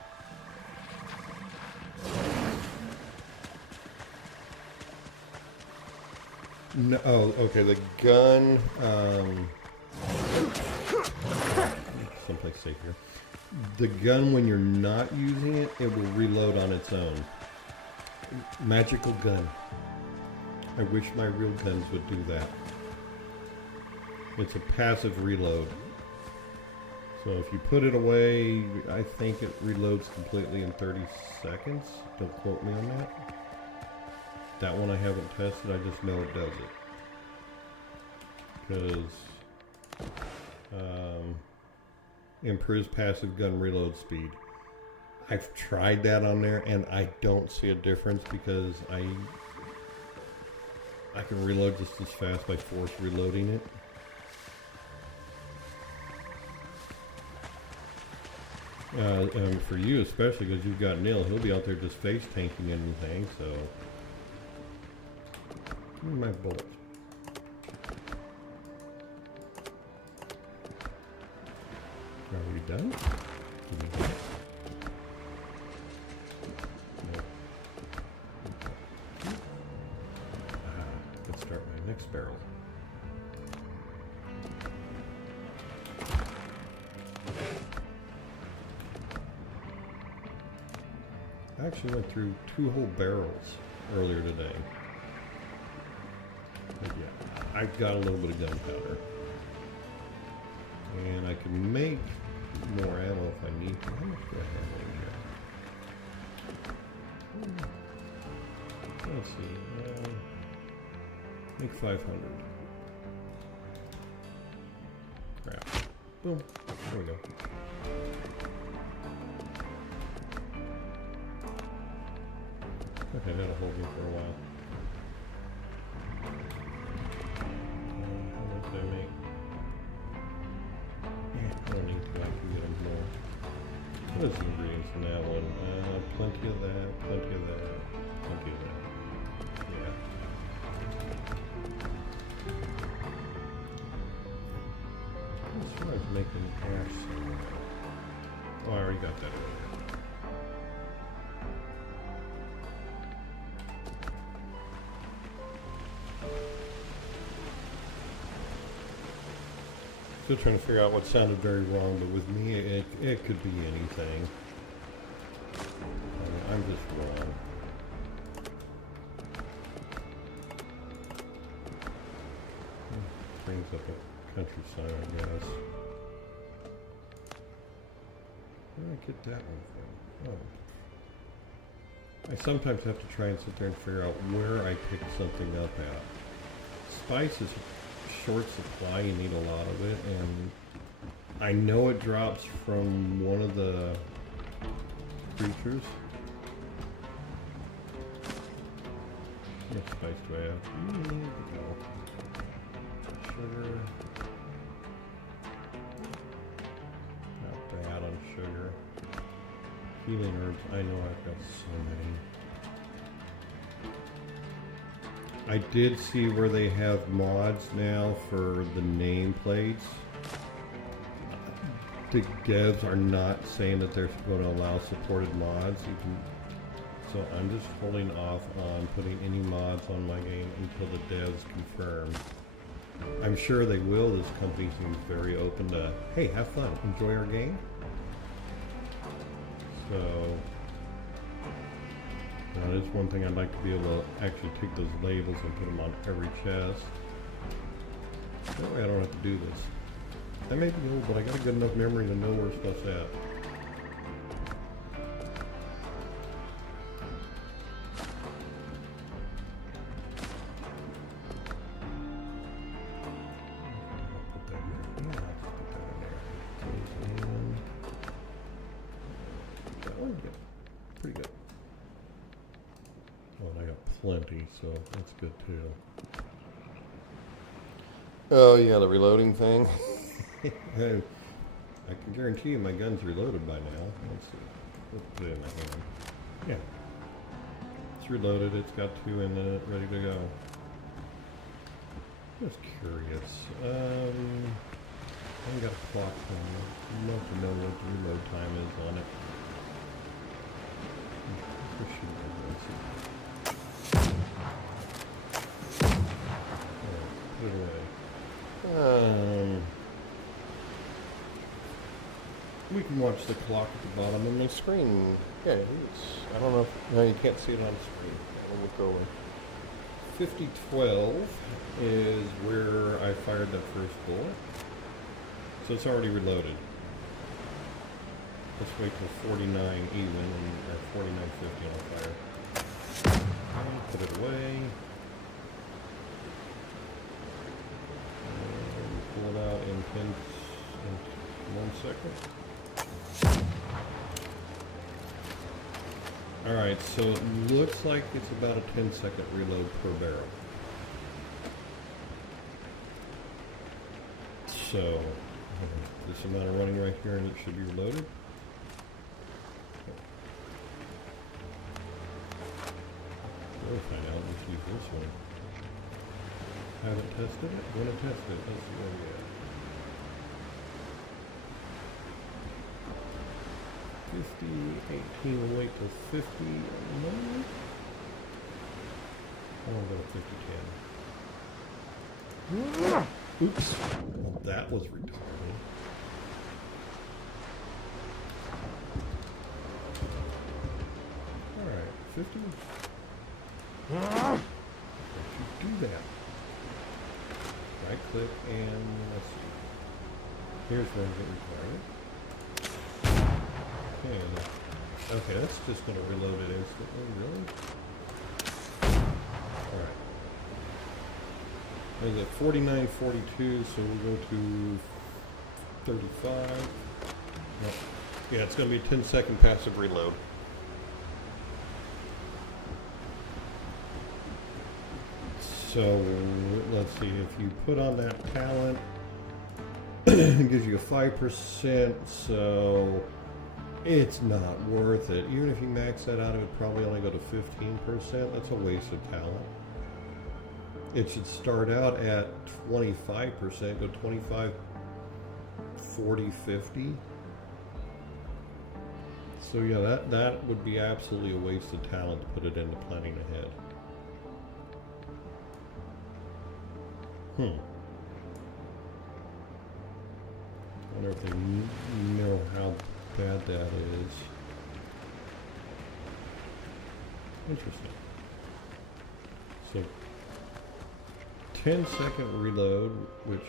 No, oh, okay, the gun, someplace safe here. The gun, when you're not using it, it will reload on its own. Magical gun. I wish my real guns would do that. It's a passive reload. So if you put it away, I think it reloads completely in 30 seconds. Don't quote me on that. That one I haven't tested, I just know it does it. Because improves passive gun reload speed. I've tried that on there and I don't see a difference because I can reload just as fast by force reloading it. For you especially, because you've got Neil, he'll be out there just face tanking anything, so... Give me my bullets. Are we done? No. Let's start my next barrel. I actually went through 2 whole barrels earlier today. But yeah, I've got a little bit of gunpowder. And I can make more ammo if I need to. How much do I have in here? Let's see. Make 500. Crap. Boom. There we go. Okay, that'll hold me for a while. How much did I make? Yeah, I don't need to. I can get them more. What is the ingredients in that one? Plenty of that, plenty of that, plenty of that. Yeah. I'm sure I was making ash somewhere. Oh, I already got that earlier. Still trying to figure out what sounded very wrong, but with me, it could be anything. I mean, I'm just wrong. Brings up a countryside, I guess. Where did I get that one from? Oh. I sometimes have to try and sit there and figure out where I picked something up at. Spice is short supply, you need a lot of it, and I know it drops from one of the creatures. What spice do I have? No. Sugar. Not bad on sugar. Healing herbs, I know I've got so many. I did see where they have mods now for the nameplates. The devs are not saying that they're going to allow supported mods. So I'm just holding off on putting any mods on my game until the devs confirm. I'm sure they will. This company seems very open to, hey, have fun, enjoy our game. So that is one thing I'd like to be able to actually take those labels and put them on every chest. That way I don't have to do this. I may be old, but I got a good enough memory to know where stuff's at. Pretty good. Oh, and I got plenty, so that's good too. Oh yeah, the reloading thing. I can guarantee you my gun's reloaded by now. Let's see. Let's put it in my hand. Yeah. It's reloaded, it's got 2 in it, ready to go. Just curious. I haven't got a clock on it. I'd love to know what the reload time is on it. Put it away. We can watch the clock at the bottom of my screen. Yeah, I don't know if, no, you can't see it on the screen. I'll look over. 5012 is where I fired that first bullet. So it's already reloaded. Let's wait till 49 even, or 49.50 and I'll fire. Put it away. And pull it out in 1 second. Alright, so it looks like it's about a 10-second reload per barrel. So, this amount of running right here and it should be reloaded. We'll find out. Let's use this one. Haven't tested it? Gonna test it. Let's see where we at. 50, 18, we'll wait till 50. No. I want to go to 50, 10. Oops. Well, that was retarded. Alright, 50. Don't you do that. Right click and let's see. Here's where I get required. Okay, that's just going to reload it instantly, really? Alright. There's at 49.42, so we'll go to 35. Nope. Yeah, it's going to be a 10-second passive reload. So, let's see, if you put on that talent, it gives you a 5%, so it's not worth it. Even if you max that out, it would probably only go to 15%. That's a waste of talent. It should start out at 25%, go 25, 40, 50. So yeah, that would be absolutely a waste of talent to put it into planning ahead. wonder if they know how bad that is. Interesting. So 10-second reload, which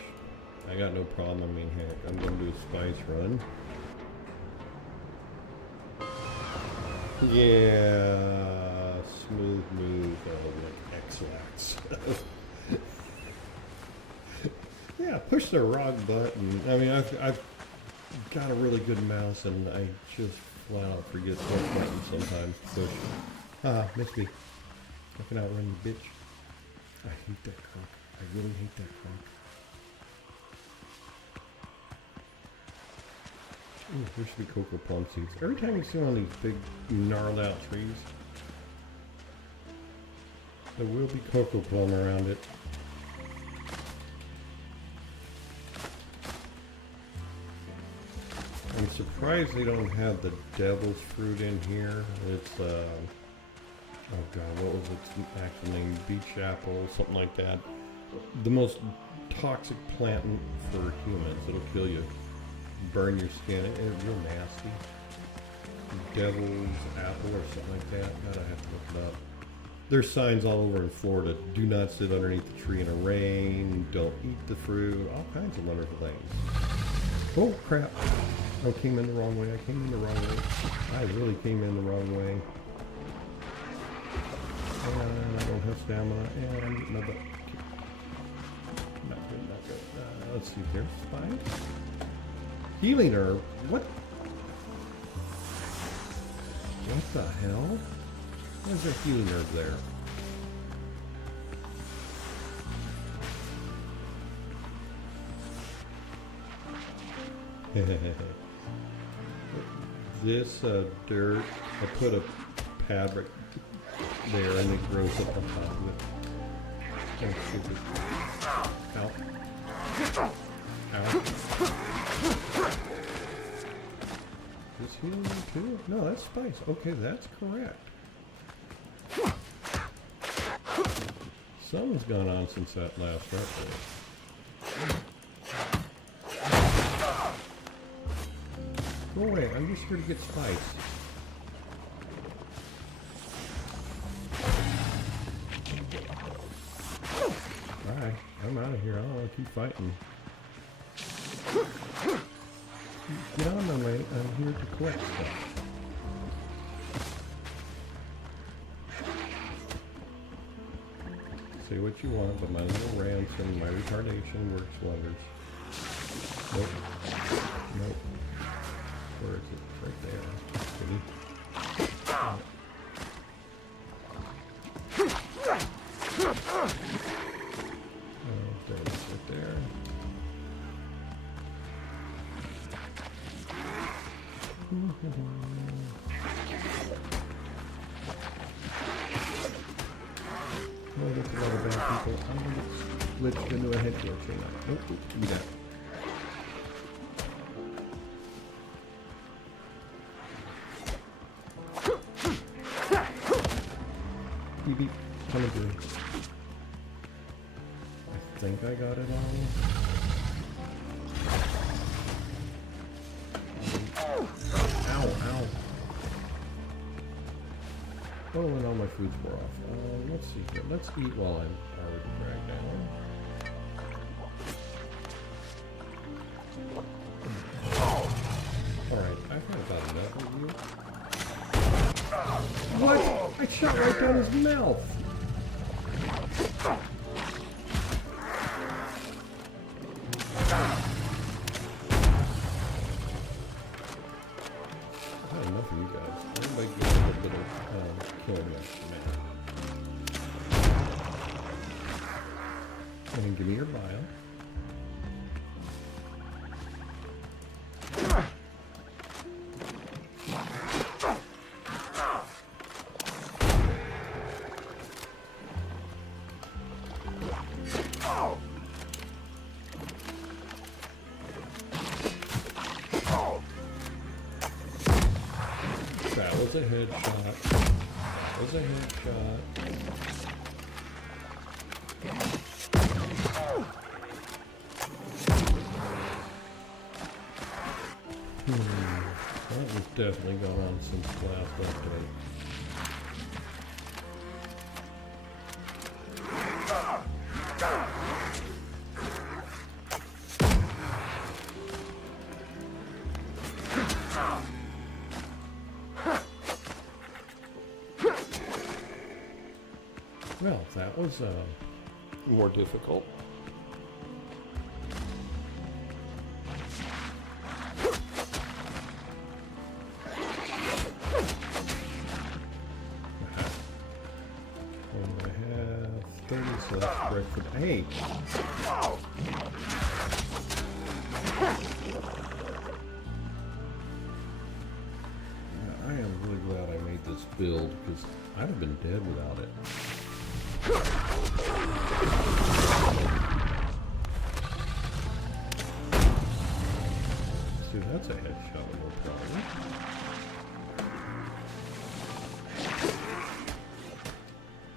I got no problem. I mean, heck, I'm going to do a spice run. Yeah, smooth move, like X-Lax. Yeah, push the wrong button. I mean, I've got a really good mouse, and I just flat out forget what button sometimes to push. Ah, missed me. I can outrun the bitch. I hate that croc. I really hate that croc. Ooh, there should be cocoa plum seeds. Every time you see one of these big gnarled out trees, there will be cocoa plum around it. I'm surprised they don't have the devil's fruit in here. It's, oh god, what was its actual name? Beach apple, something like that. The most toxic plant for humans. It'll kill you. Burn your skin. It's real nasty. Devil's apple or something like that. God, I have to look it up. There's signs all over in Florida. Do not sit underneath the tree in the rain. Don't eat the fruit. All kinds of wonderful things. Oh crap. I came in the wrong way. I came in the wrong way. I really came in the wrong way. And I don't have stamina. And I'm getting my butt kicked. Not good, not good. Let's see here. Spine. Healing herb? What? What the hell? Where's a healing herb there? This dirt, I put a pad right there and it grows up on top of it. Oh, stupid. Ow. Ow. Is this healing too? No, that's spice. Okay, that's correct. Something's gone on since that last update. Go away, I'm just here to get spice. Alright, I'm out of here. I don't want to keep fighting. Get out of my way, I'm here to collect stuff. Say what you want, but my little ransom, my retardation works wonders. Nope. Nope. Where is it? It's right there. Kitty. Oh. Oh, there it is right there. Oh, that's a lot of bad people. I'm gonna get glitched into a head glitch. Nope, give me that. Beep beep, coming through. I think I got it all. Ow, ow. Oh, and all my food's wore off. Let's see here. Let's eat while I'm already dragged down. Alright, I've had about enough of you. What? I shot right down his mouth! I've had enough of you guys. Everybody get a little bit of killing extra man. And give me your vial. That was a headshot. That was a headshot. definitely gone on since the last update. Well, that was more difficult. And I have 30, so that's correct for 8. I am really glad I made this build because I'd have been dead without it. See, that's a headshot with no problem.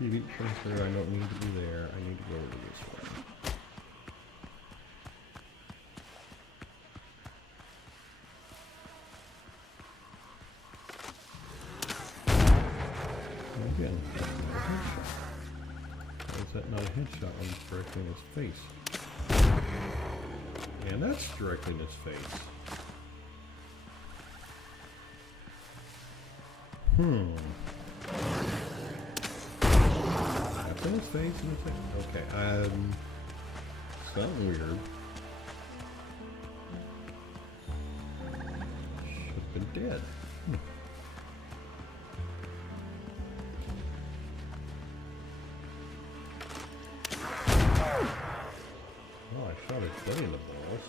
TV transfer, I don't need to be there. I need to go over this way. And again, that's not a headshot. Why is that not a headshot when it's directly in his face? And that's directly in his face. That's in his face, in his face. Okay, something weird. Should have been dead. Oh, I shot it dead in the balls.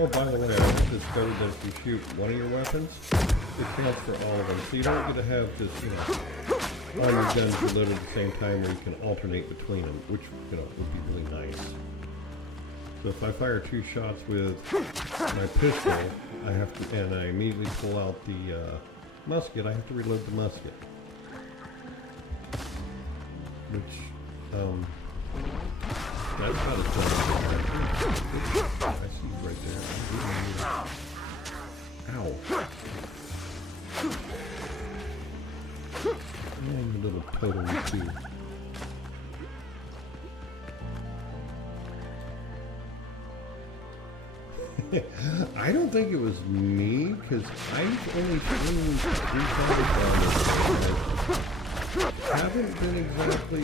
Oh, by the way, I just discovered that if you shoot one of your weapons, it counts for all of them. So you don't get to have this, all your guns reloaded at the same time where you can alternate between them, which, would be really nice. So if I fire 2 shots with my pistol, and I immediately pull out the musket, I have to reload the musket. Which, that's how it's done. I see you right there. Ow. And a little totem too. I don't think it was me, because I've only seen 3 times on this. Haven't been exactly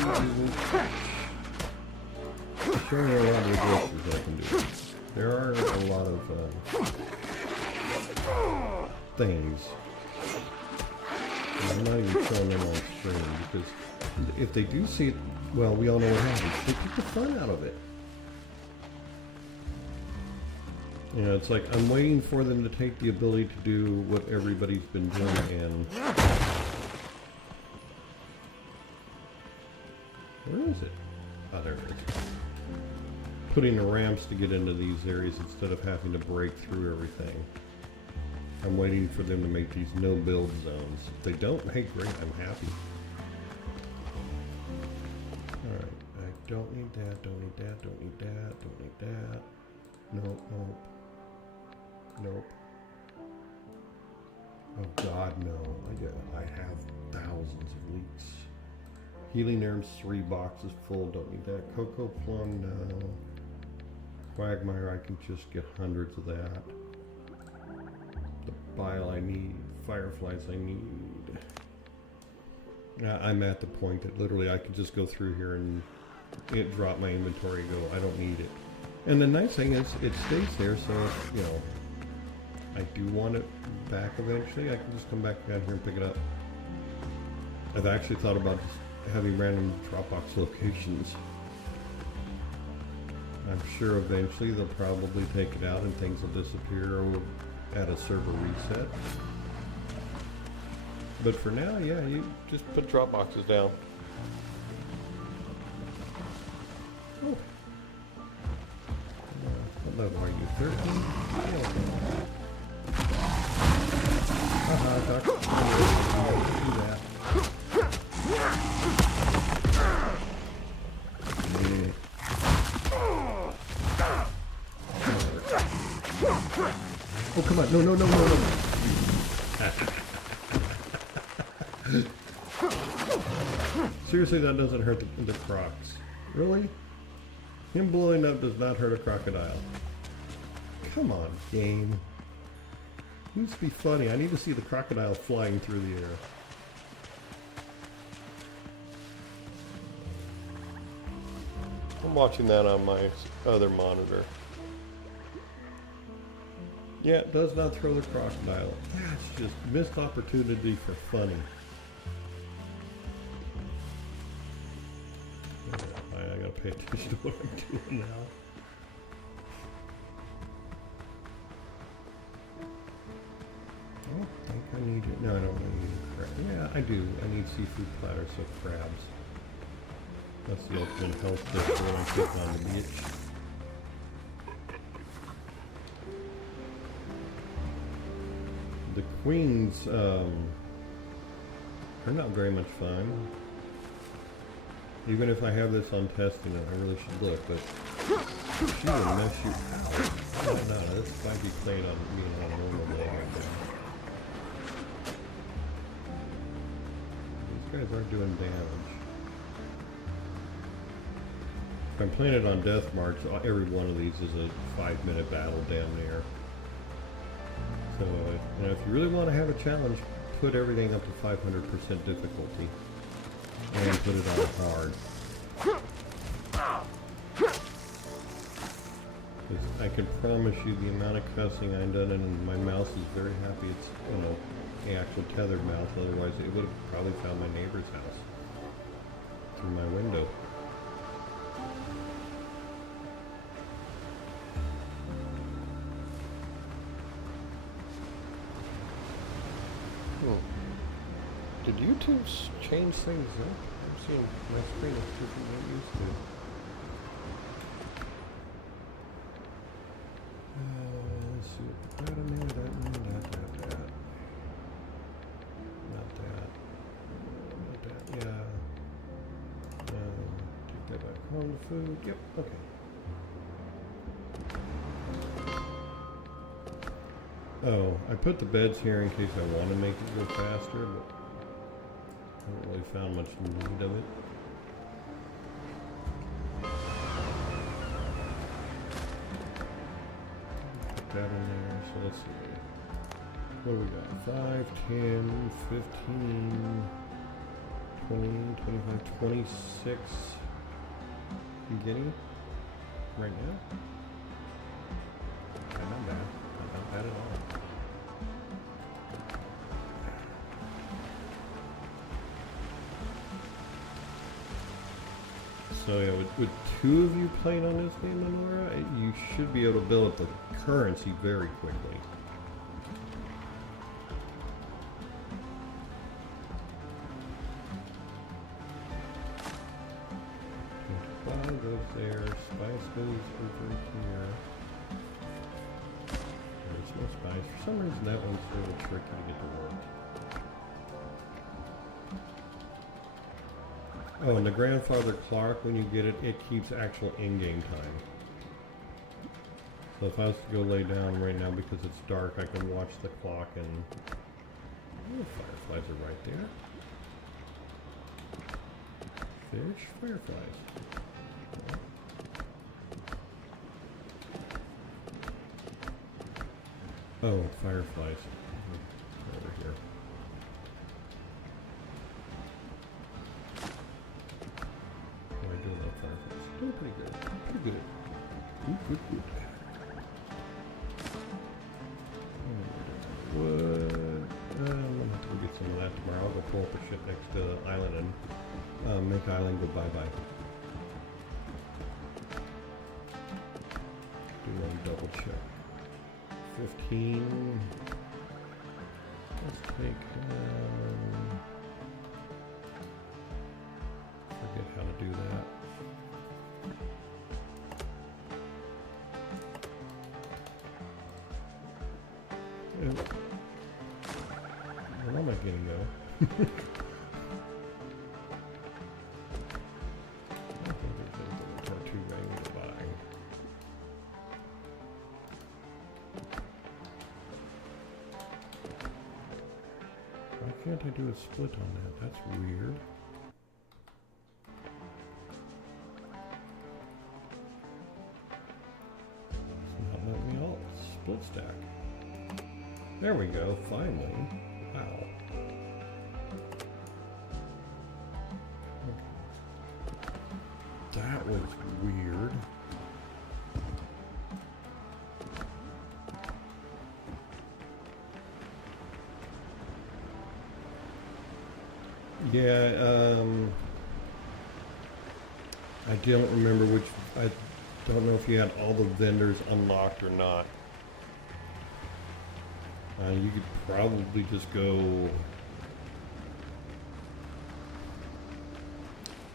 showing a lot of the glitches I can do. There are a lot of things. And I'm not even showing them on screen because if they do see it, well, we all know what happens. They take the fun out of it. It's like I'm waiting for them to take the ability to do what everybody's been doing and... Where is it? Oh, there it is. Putting the ramps to get into these areas instead of having to break through everything. I'm waiting for them to make these no-build zones. If they don't, hey, great, I'm happy. Alright, I don't need that, don't need that, don't need that, don't need that. Nope, nope. Nope. Oh god, no. I have thousands of leaks. Healing herbs, 3 boxes full, don't need that. Cocoa plum, no. Quagmire, I can just get hundreds of that. The bile I need, fireflies I need. I'm at the point that literally I can just go through here and drop my inventory and go, I don't need it. And the nice thing is, it stays there, so if, I do want it back eventually, I can just come back down here and pick it up. I've actually thought about just having random Dropbox locations. I'm sure eventually they'll probably take it out and things will disappear or we'll add a server reset. But for now, yeah, you just put Dropboxes down. Oh. What level are you? 13? Haha, Doctor. I'll do that. come on. No, no, no, no, no. Seriously, that doesn't hurt the crocs. Really? Him blowing up does not hurt a crocodile. Come on, game. Needs to be funny. I need to see the crocodile flying through the air. I'm watching that on my other monitor. Yeah, it does not throw the crocodile. That's just missed opportunity for funny. I gotta pay attention to what I'm doing now. I don't think I need it. No, I don't really need crab. Yeah, I do. I need seafood platter, so crabs. That's the ultimate health tip for when I'm sitting on the beach. The queens are not very much fun. Even if I have this on testing, I really should look, but she will mess you out. Oh no, this might be played on me on a normal day right now. These guys aren't doing damage. If I'm playing it on Death March, every one of these is a 5-minute battle damn near. So, you know, if you really want to have a challenge, put everything up to 500% difficulty. And put it on hard. I can promise you the amount of cussing I've done, and my mouse is very happy it's, you know, the actual tethered mouse, otherwise it would have probably found my neighbor's house through my window. Did YouTube change things up? I'm seeing my screen is different than it used to. Let's see. That in there, that. Not that. Not that, yeah. Take that back home to food. Yep, okay. Oh, I put the beds here in case I want to make it go faster, but I haven't really found much need of it. Put that in there, so let's see. What do we got? 5, 10, 15, 20, 25, 26 guinea right now. Not bad. Not bad at all. So yeah, with 2 of you playing on this game, Lenora, you should be able to build up the currency very quickly. Bottle goes there, spice goes over here. There's no spice. For some reason that one's a little tricky to get to work. Oh, and the grandfather clock, when you get it, it keeps actual in-game time. So if I was to go lay down right now because it's dark, I can watch the clock and... Oh, fireflies are right there. Fish, fireflies. Oh, fireflies. Over here. Doing pretty good. Pretty good. Good. Wood. I'm gonna have to go get some of that tomorrow. I'll go pull up the ship next to the island and make island go bye-bye. Do one double check. 15. Let's take, forget how to do that. Where am I getting though? I don't think there's anything in tattoo ring to buy. can't I do a split on that? That's weird. It's not letting me alt split stack. There we go, finally. Wow. That was weird. Yeah, I don't remember which, I don't know if you had all the vendors unlocked or not. You could probably just go,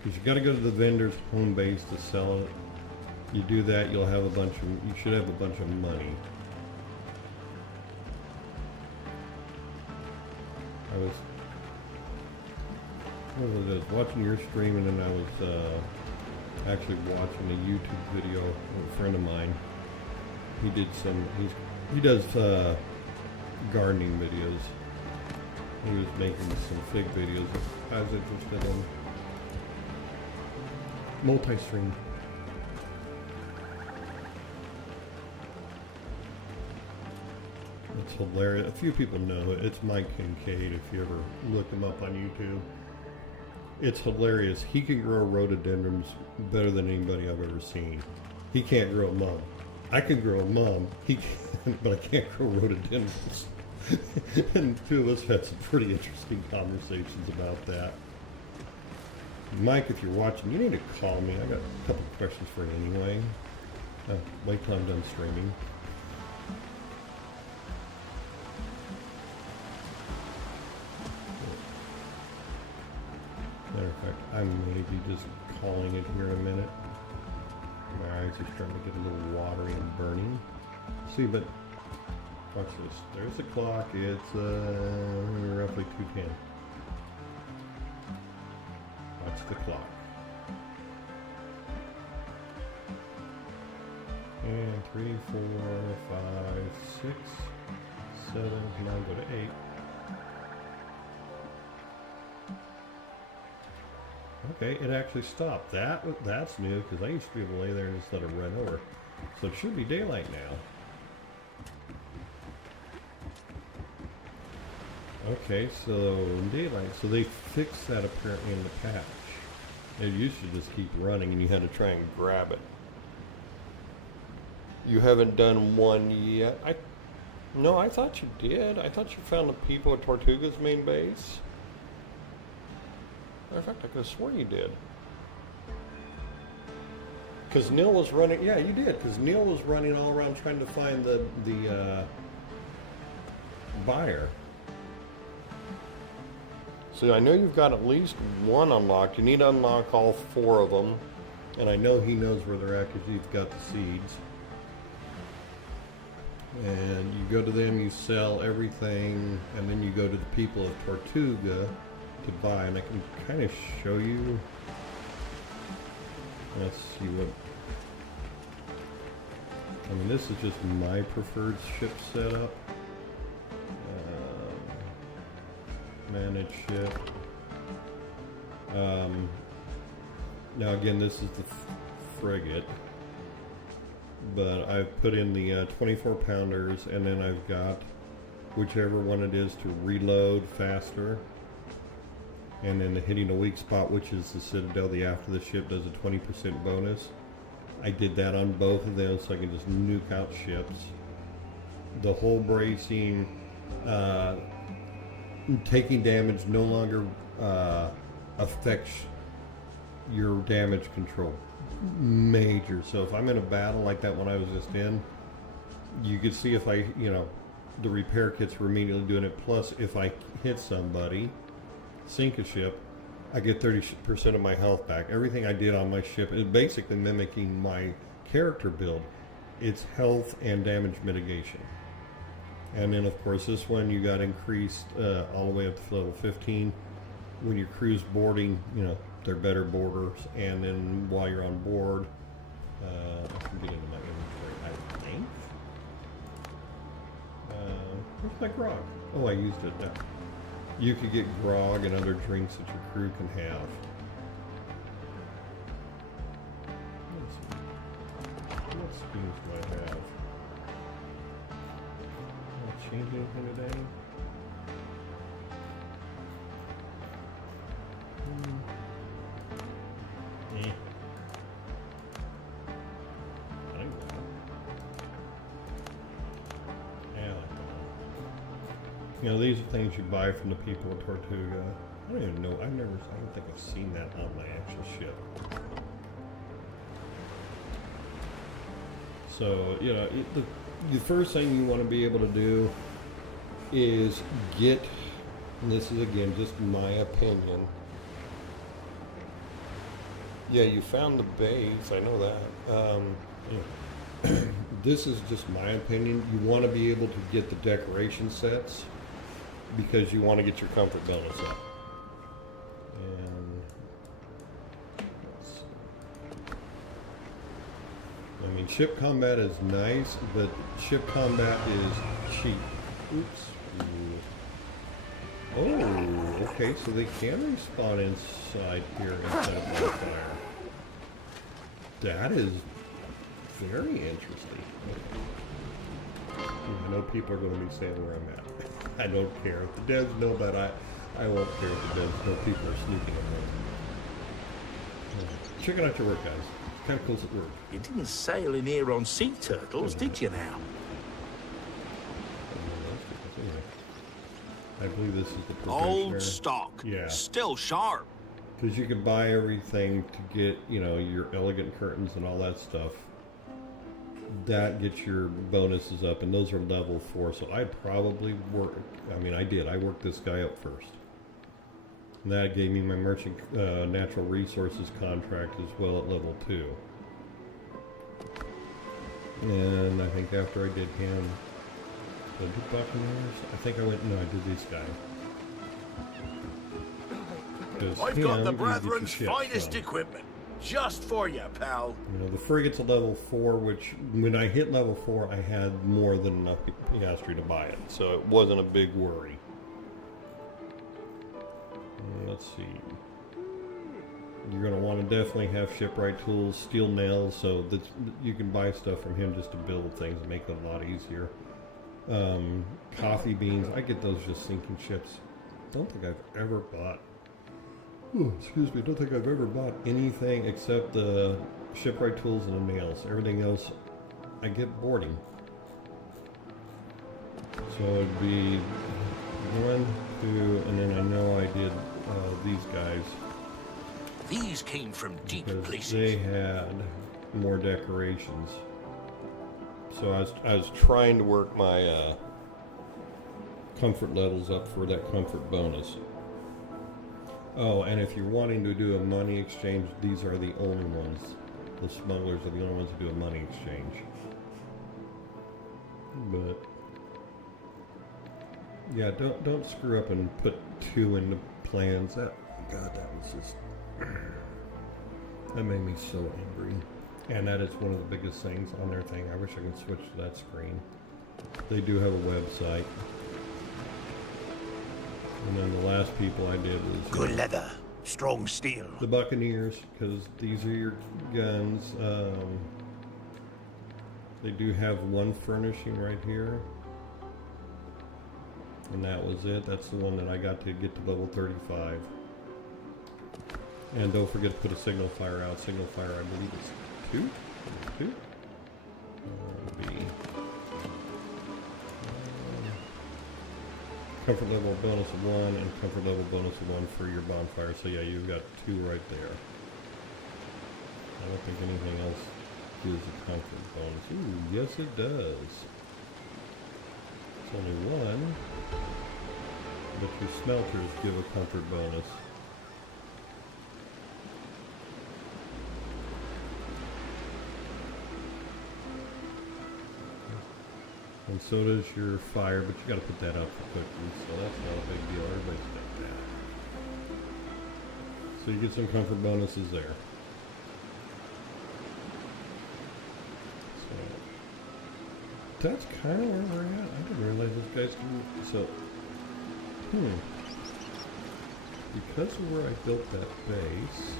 because you got to go to the vendor's home base to sell it. You do that, you'll have a bunch of, you should have a bunch of money. I was watching your stream, and then I was actually watching a YouTube video of a friend of mine. He did some, he does gardening videos. He was making some fig videos. I was interested in multi-stream. It's hilarious. A few people know it. It's Mike Kincaid, if you ever look him up on YouTube. It's hilarious. He can grow rhododendrons better than anybody I've ever seen. He can't grow a mum. I can grow a mum, he can, but I can't grow rhododendrons. And the two of us had some pretty interesting conversations about that. Mike, if you're watching, you need to call me. I got a couple questions for you anyway. Wait till I'm done streaming. Matter of fact, I may be just calling it here in a minute. My eyes are starting to get a little watery and burning. See, but watch this. There's the clock. It's roughly 2:10. Watch the clock. And 3, 4, 5, 6, 7. Now go to 8. Okay, it actually stopped. That's new, because I used to be able to lay there and just let it run over. So it should be daylight now. Okay, so daylight. So they fixed that apparently in the patch. It used to just keep running and you had to try and grab it. You haven't done one yet? No, I thought you did. I thought you found the people at Tortuga's main base. Matter of fact, I could have sworn you did. Because Neil was running, yeah, you did, because Neil was running all around trying to find the buyer. So I know you've got at least one unlocked. You need to unlock all 4 of them. And I know he knows where they're at because you've got the seeds. And you go to them, you sell everything, and then you go to the people of Tortuga to buy, and I can kind of show you. Let's see what. I mean, this is just my preferred ship setup. Manage ship. Now again, this is the frigate, but I've put in the 24 pounders, and then I've got whichever one it is to reload faster. And then the hitting a weak spot, which is the Citadel, the after the ship does a 20% bonus. I did that on both of them so I can just nuke out ships. The hull bracing, taking damage no longer affects your damage control. Major. So if I'm in a battle like that one I was just in, you could see if I, the repair kits were immediately doing it. Plus, if I hit somebody, sink a ship, I get 30% of my health back. Everything I did on my ship is basically mimicking my character build. It's health and damage mitigation. And then of course this one you got increased all the way up to level 15. When you're cruise boarding, they're better boarders. And then while you're on board, I can get into my inventory, I think. Where's my grog? Oh, I used it now. You could get grog and other drinks that your crew can have. What schemes do I have? Will I change anything today? Eh. I think so. Yeah, I like that. You know, these are things you buy from the people at Tortuga. I don't even know. I don't think I've seen that on my actual ship. So, you know, the first thing you want to be able to do is get, and this is again just my opinion. Yeah, you found the base, I know that. Yeah. This is just my opinion. You want to be able to get the decoration sets because you want to get your comfort bonus up. And let's see. I mean, ship combat is nice, but ship combat is cheap. Oops. Oh, okay, so they can respawn inside here instead of bonfire. That is very interesting. I know people are going to be saying where I'm at. I don't care. If the devs know that, I won't care if the devs know people are sneaking around. Check out your work, guys. It's kind of close at work. You didn't sail in here on sea turtles, did you now? I believe this is the Old probationary. stock. Yeah. Still sharp. Because you can buy everything to get, you know, your elegant curtains and all that stuff. That gets your bonuses up, and those are level 4. So I'd probably work. I mean, I did. I worked this guy up first. And that gave me my merchant natural resources contract as well at level 2. And I think after I did him, did I do Buccaneers? I think I went. No, I did this guy. I've got the Brethren's finest equipment. Just for you, pal. You know, the frigate's a level 4, which when I hit level 4, I had more than enough piastri to buy it, so it wasn't a big worry. Let's see. You're going to want to definitely have shipwright tools, steel nails, so that you can buy stuff from him just to build things and make it a lot easier. Coffee beans, I get those just sinking ships. Don't think I've ever bought. Oh, excuse me, I don't think I've ever bought anything except the shipwright tools and the nails. Everything else, I get boarding. So it'd be 1, 2, and then I know I did these guys. These came from deep Because places. they had more decorations. So I was trying to work my comfort levels up for that comfort bonus. Oh, and if you're wanting to do a money exchange, these are the only ones. The smugglers are the only ones who do a money exchange. But yeah, don't screw up and put 2 in the plans. That was just that made me so angry. And that is one of the biggest things on their thing. I wish I could switch to that screen. They do have a website. And then the last people I did was Good leather, strong steel. the Buccaneers, because these are your guns. They do have one furnishing right here. And that was it. That's the one that I got to get to level 35. And don't forget to put a signal fire out. Signal fire, I believe, is 2? 2? B. Comfort level bonus of 1 and comfort level bonus of 1 for your bonfire. So yeah, you've got 2 right there. I don't think anything else gives a comfort bonus. Ooh, yes it does. It's only 1, but your smelters give a comfort bonus. And so does your fire, but you got to put that up for quickly, so that's not a big deal. Everybody's got that. So you get some comfort bonuses there. So that's kind of where we're at. I didn't realize those guys can. So, because of where I built that base,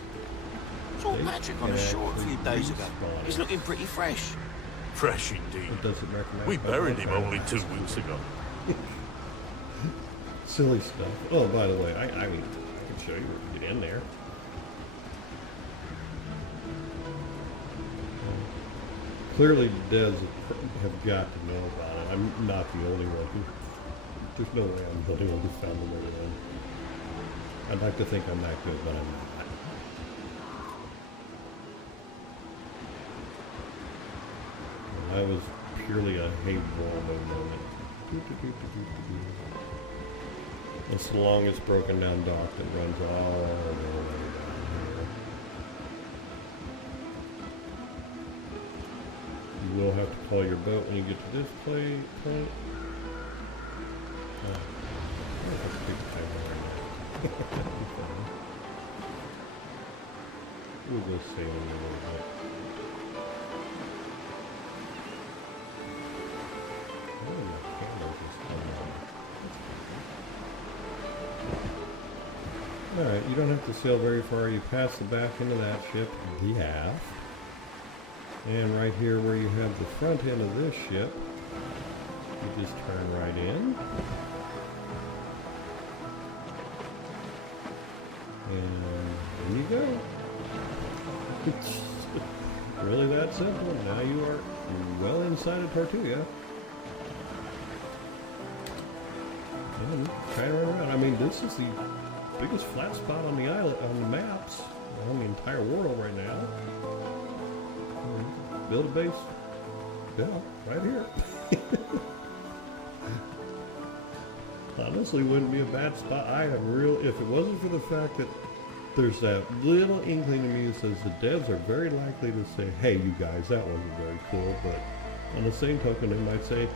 Saw They Patrick on the can shore a few actually days ago. respawn He's it. looking pretty fresh. Fresh indeed. it doesn't recognize. We my buried him profile. only 2 weeks ago. Silly stuff. Oh, by the way, I mean, I can show you where to get in there. Clearly, devs have got to know about it. I'm not the only one who. There's no way I'm the only one who found the way in. I'd like to think I'm that good, but I'm not. I was purely a hate Volvo moment. It's the longest broken down dock that runs all the way down here. You will have to call your boat when you get to this point. That's a big time right now. We'll go sailing a little bit. Alright, you don't have to sail very far. You pass the back end of that ship, the aft. And right here where you have the front end of this ship, you just turn right in. And there you go. It's really that simple. Now you are well inside of Tortuga. And try to run around. I mean, this is the biggest flat spot on the island, on the maps, on the entire world right now. Build a base. Yeah, right here. Honestly, wouldn't be a bad spot. If it wasn't for the fact that there's that little inkling to me that says the devs are very likely to say, hey, you guys, that wasn't very cool, but on the same token, they might say,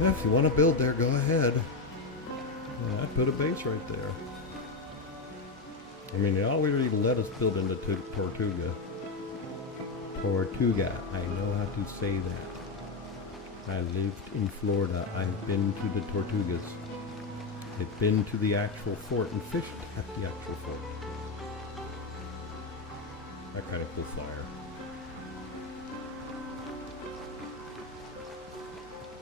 yeah, if you want to build there, go ahead. Yeah, I'd put a base right there. I mean, they already let us build into Tortuga. Tortuga, I know how to say that. I lived in Florida. I've been to the Tortugas. I've been to the actual fort and fished at the actual fort. That kind of cool flyer.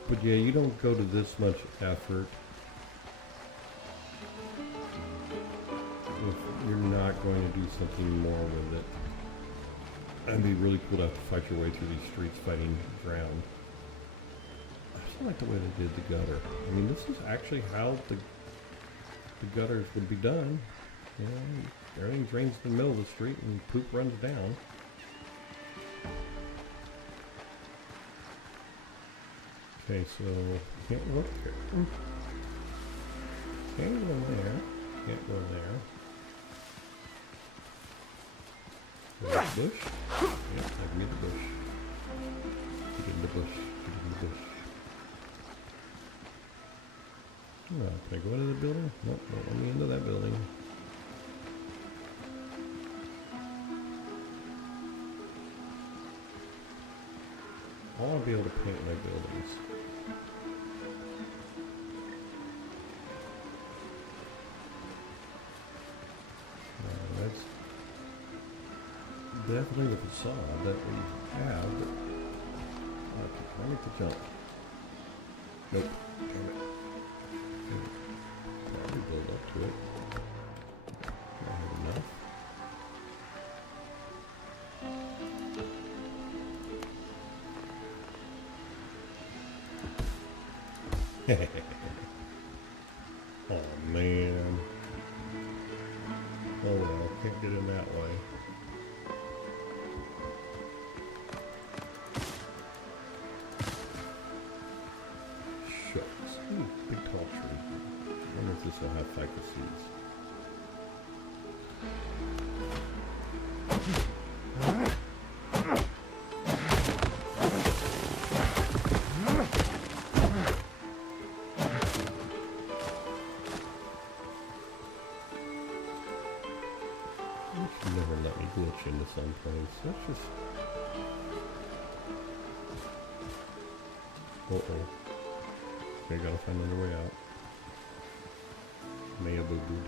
But yeah, you don't go to this much effort if you're not going to do something more with it. That'd be really cool to have to fight your way through these streets fighting ground. I just don't like the way they did the gutter. I mean, this is actually how the gutters would be done. You know, everything drains in the middle of the street and poop runs down. Okay, so can't go up here. Can't go there. Can't go there. There's a bush. Yep, give me the bush. Get in the bush. Get in the bush. Oh, can I go into the building? Nope, don't let me into that building. I want to be able to paint my buildings. That's definitely the facade that we have, but I need to jump. Nope. Damn it. Probably build up to it. I have enough. Oh man. Oh well, can't get in that way. Shucks. Ooh, big tall tree. I wonder if this will have ficus seeds. Never let me glitch into some place. That's just... Uh-oh. Okay, gotta find another way out. May have booed.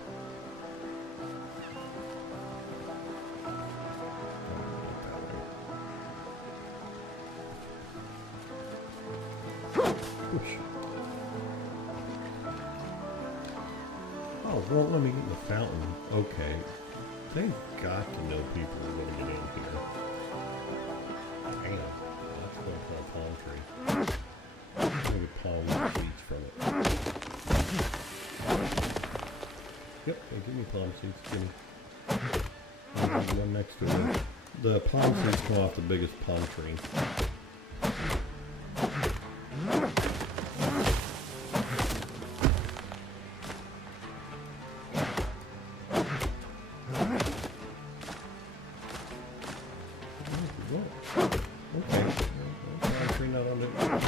Whoosh. Oh, won't let me get in the fountain. Okay. They've got to know people are going to get in here. Damn. That's going to a palm tree. I'm going to get palm seeds from it. Yep, they give me palm seeds. Give me. There's one next to it. The palm seeds come off the biggest palm tree. Okay. Palm tree not on the ground.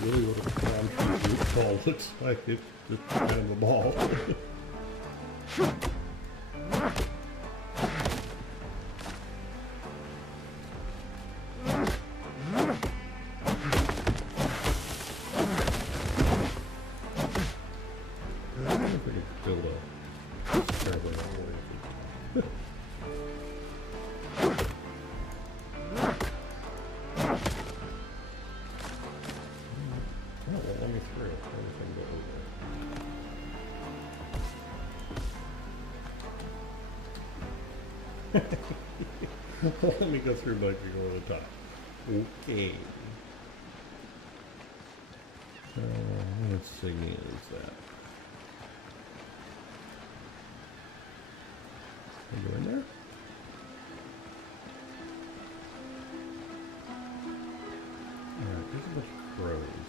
Really what a palm tree root ball looks like. It's just kind of a ball. I wonder if we could build a stairway all the way. Let me through. Let me go through like you go to the top. Okay. What insignia is that? Can I go in there? Alright, there's a bunch of crows.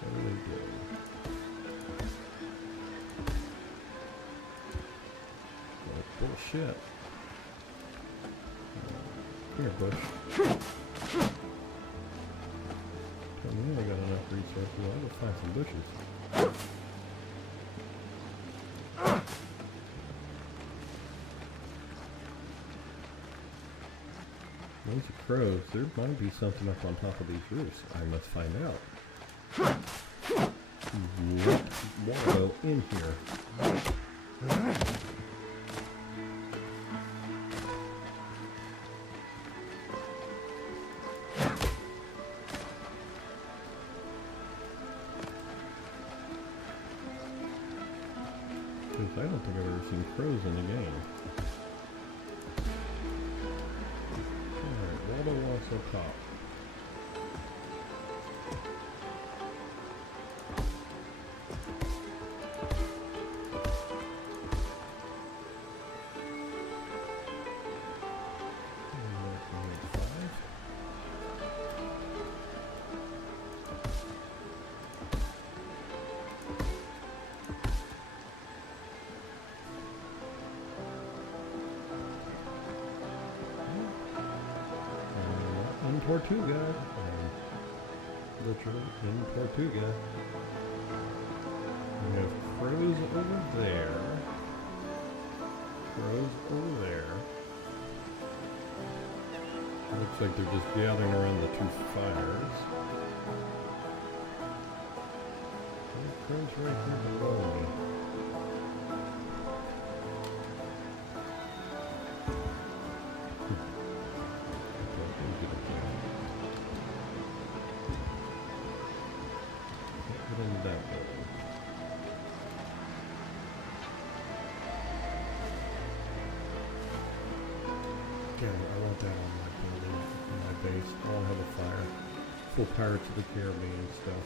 What do they do? Oh, bullshit. Here, bush. I mean, I got enough resources. I'll go find some bushes. Those are crows. There might be something up on top of these roofs. I must find out. What will go in here? Because I don't think I've ever seen crows in the game. Alright, Waldo wants a top. In Tortuga. Literally in Tortuga. We have crows over there. Crows over there. Looks like they're just gathering around the two fires. And crows right here below me. Yeah, I want that on my building, on my base. I'll have a fire. Full Pirates of the Caribbean stuff.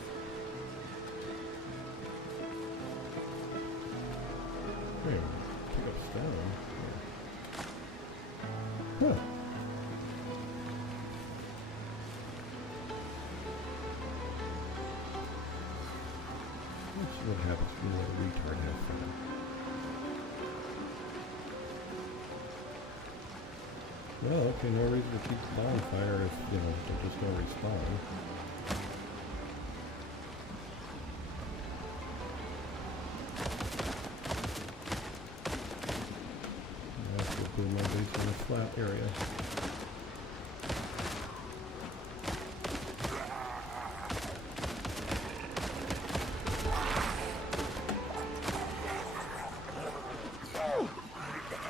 Hey, pick up stone. Huh. Let's see what happens when you let a retard have fun. Well, okay, no reason to keep the bonfire if, you know, they're just gonna respawn. I have to put my base in a flat area.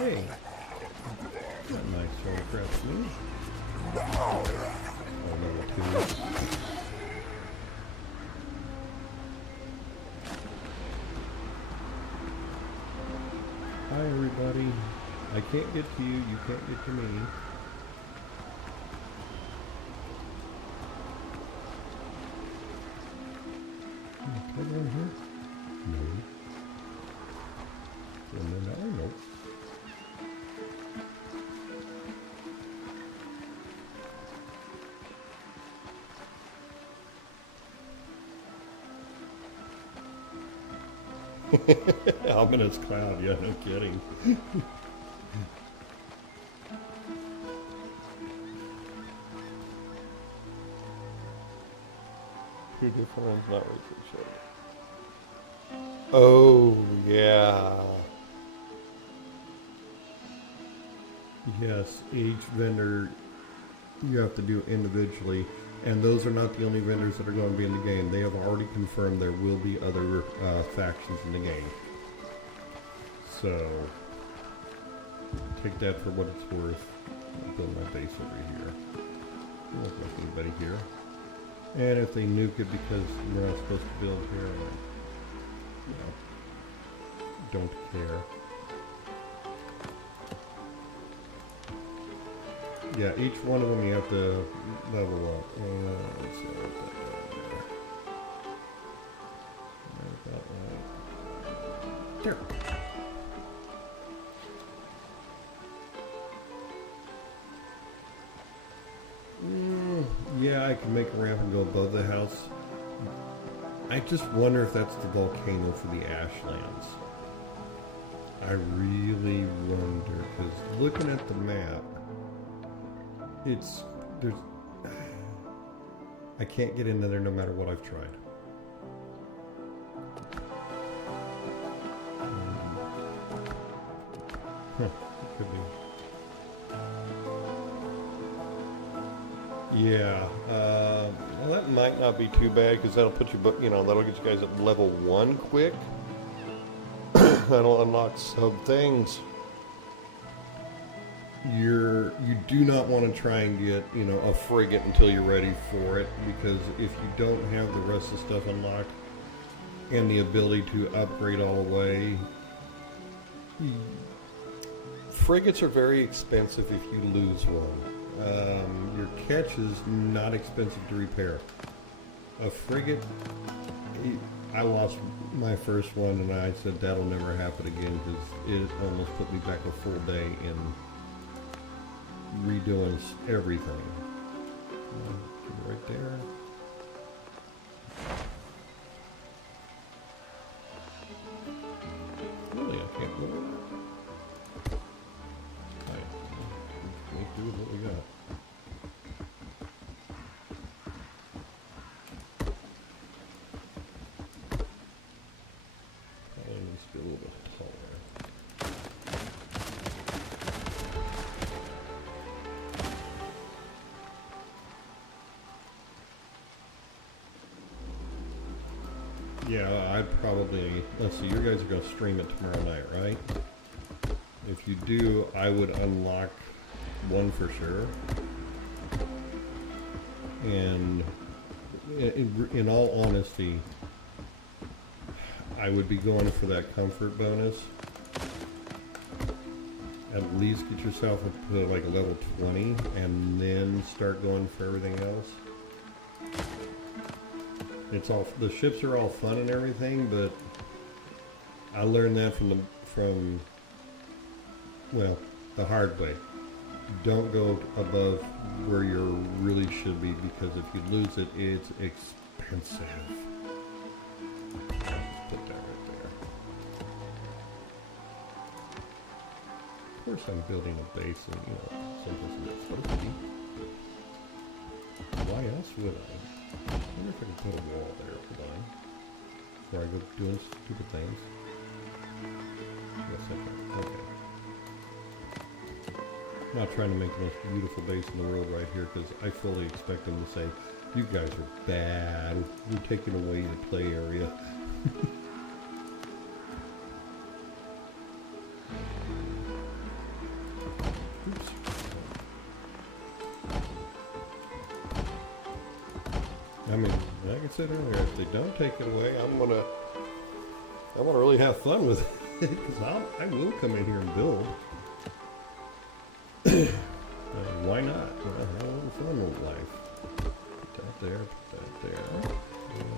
Hey. Got a nice photograph me. Oh, level 2. Hi everybody. I can't get to you, you can't get to me. Can I go in here? No. And then that way? Nope. Ominous cloud, yeah, no kidding. Two different ones, not right for each other. Oh, yeah. Yes, each vendor you have to do individually. And those are not the only vendors that are going to be in the game. They have already confirmed there will be other factions in the game. So, take that for what it's worth. I'll build my base over here. Don't look like anybody here. And if they nuke it because we're not supposed to build here, you know, don't care. Yeah, each one of them you have to level up. Let's see, I'll put that down there. There. Yeah, I can make a ramp and go above the house. I just wonder if that's the volcano for the Ashlands. I really wonder, because looking at the map, there's, I can't get into there no matter what I've tried. It could be. Yeah, well that might not be too bad because that'll put you, you know, that'll get you guys at level 1 quick. That'll unlock some things. You do not want to try and get, you know, a frigate until you're ready for it, because if you don't have the rest of the stuff unlocked and the ability to upgrade all the way, frigates are very expensive if you lose one. Your catch is not expensive to repair. A frigate, I lost my first one and I said that'll never happen again because it almost put me back a full day in redoing everything. Right there. Really, I can't go over that. Make do with what we got. Probably needs to be a little bit taller. Yeah, I'd probably, let's see, you guys are going to stream it tomorrow night, right? If you do, I would unlock one for sure. And in all honesty, I would be going for that comfort bonus. At least get yourself up to like a level 20 and then start going for everything else. It's all, the ships are all fun and everything, but I learned that from well, the hard way. Don't go above where you really should be, because if you lose it, it's expensive. Put that right there. Of course I'm building a base and, you know, someplace in that supposed to be. Why else would I? I wonder if I can put a wall there, hold on, before I go doing stupid things. Yes, I can. Okay. Not trying to make the most beautiful base in the world right here, because I fully expect them to say, you guys are bad, you're taking away the play area. I said earlier, if they don't take it away, I'm gonna really have fun with it because I will come in here and build. Why not? Have a little fun with life. Put that there. Put that there.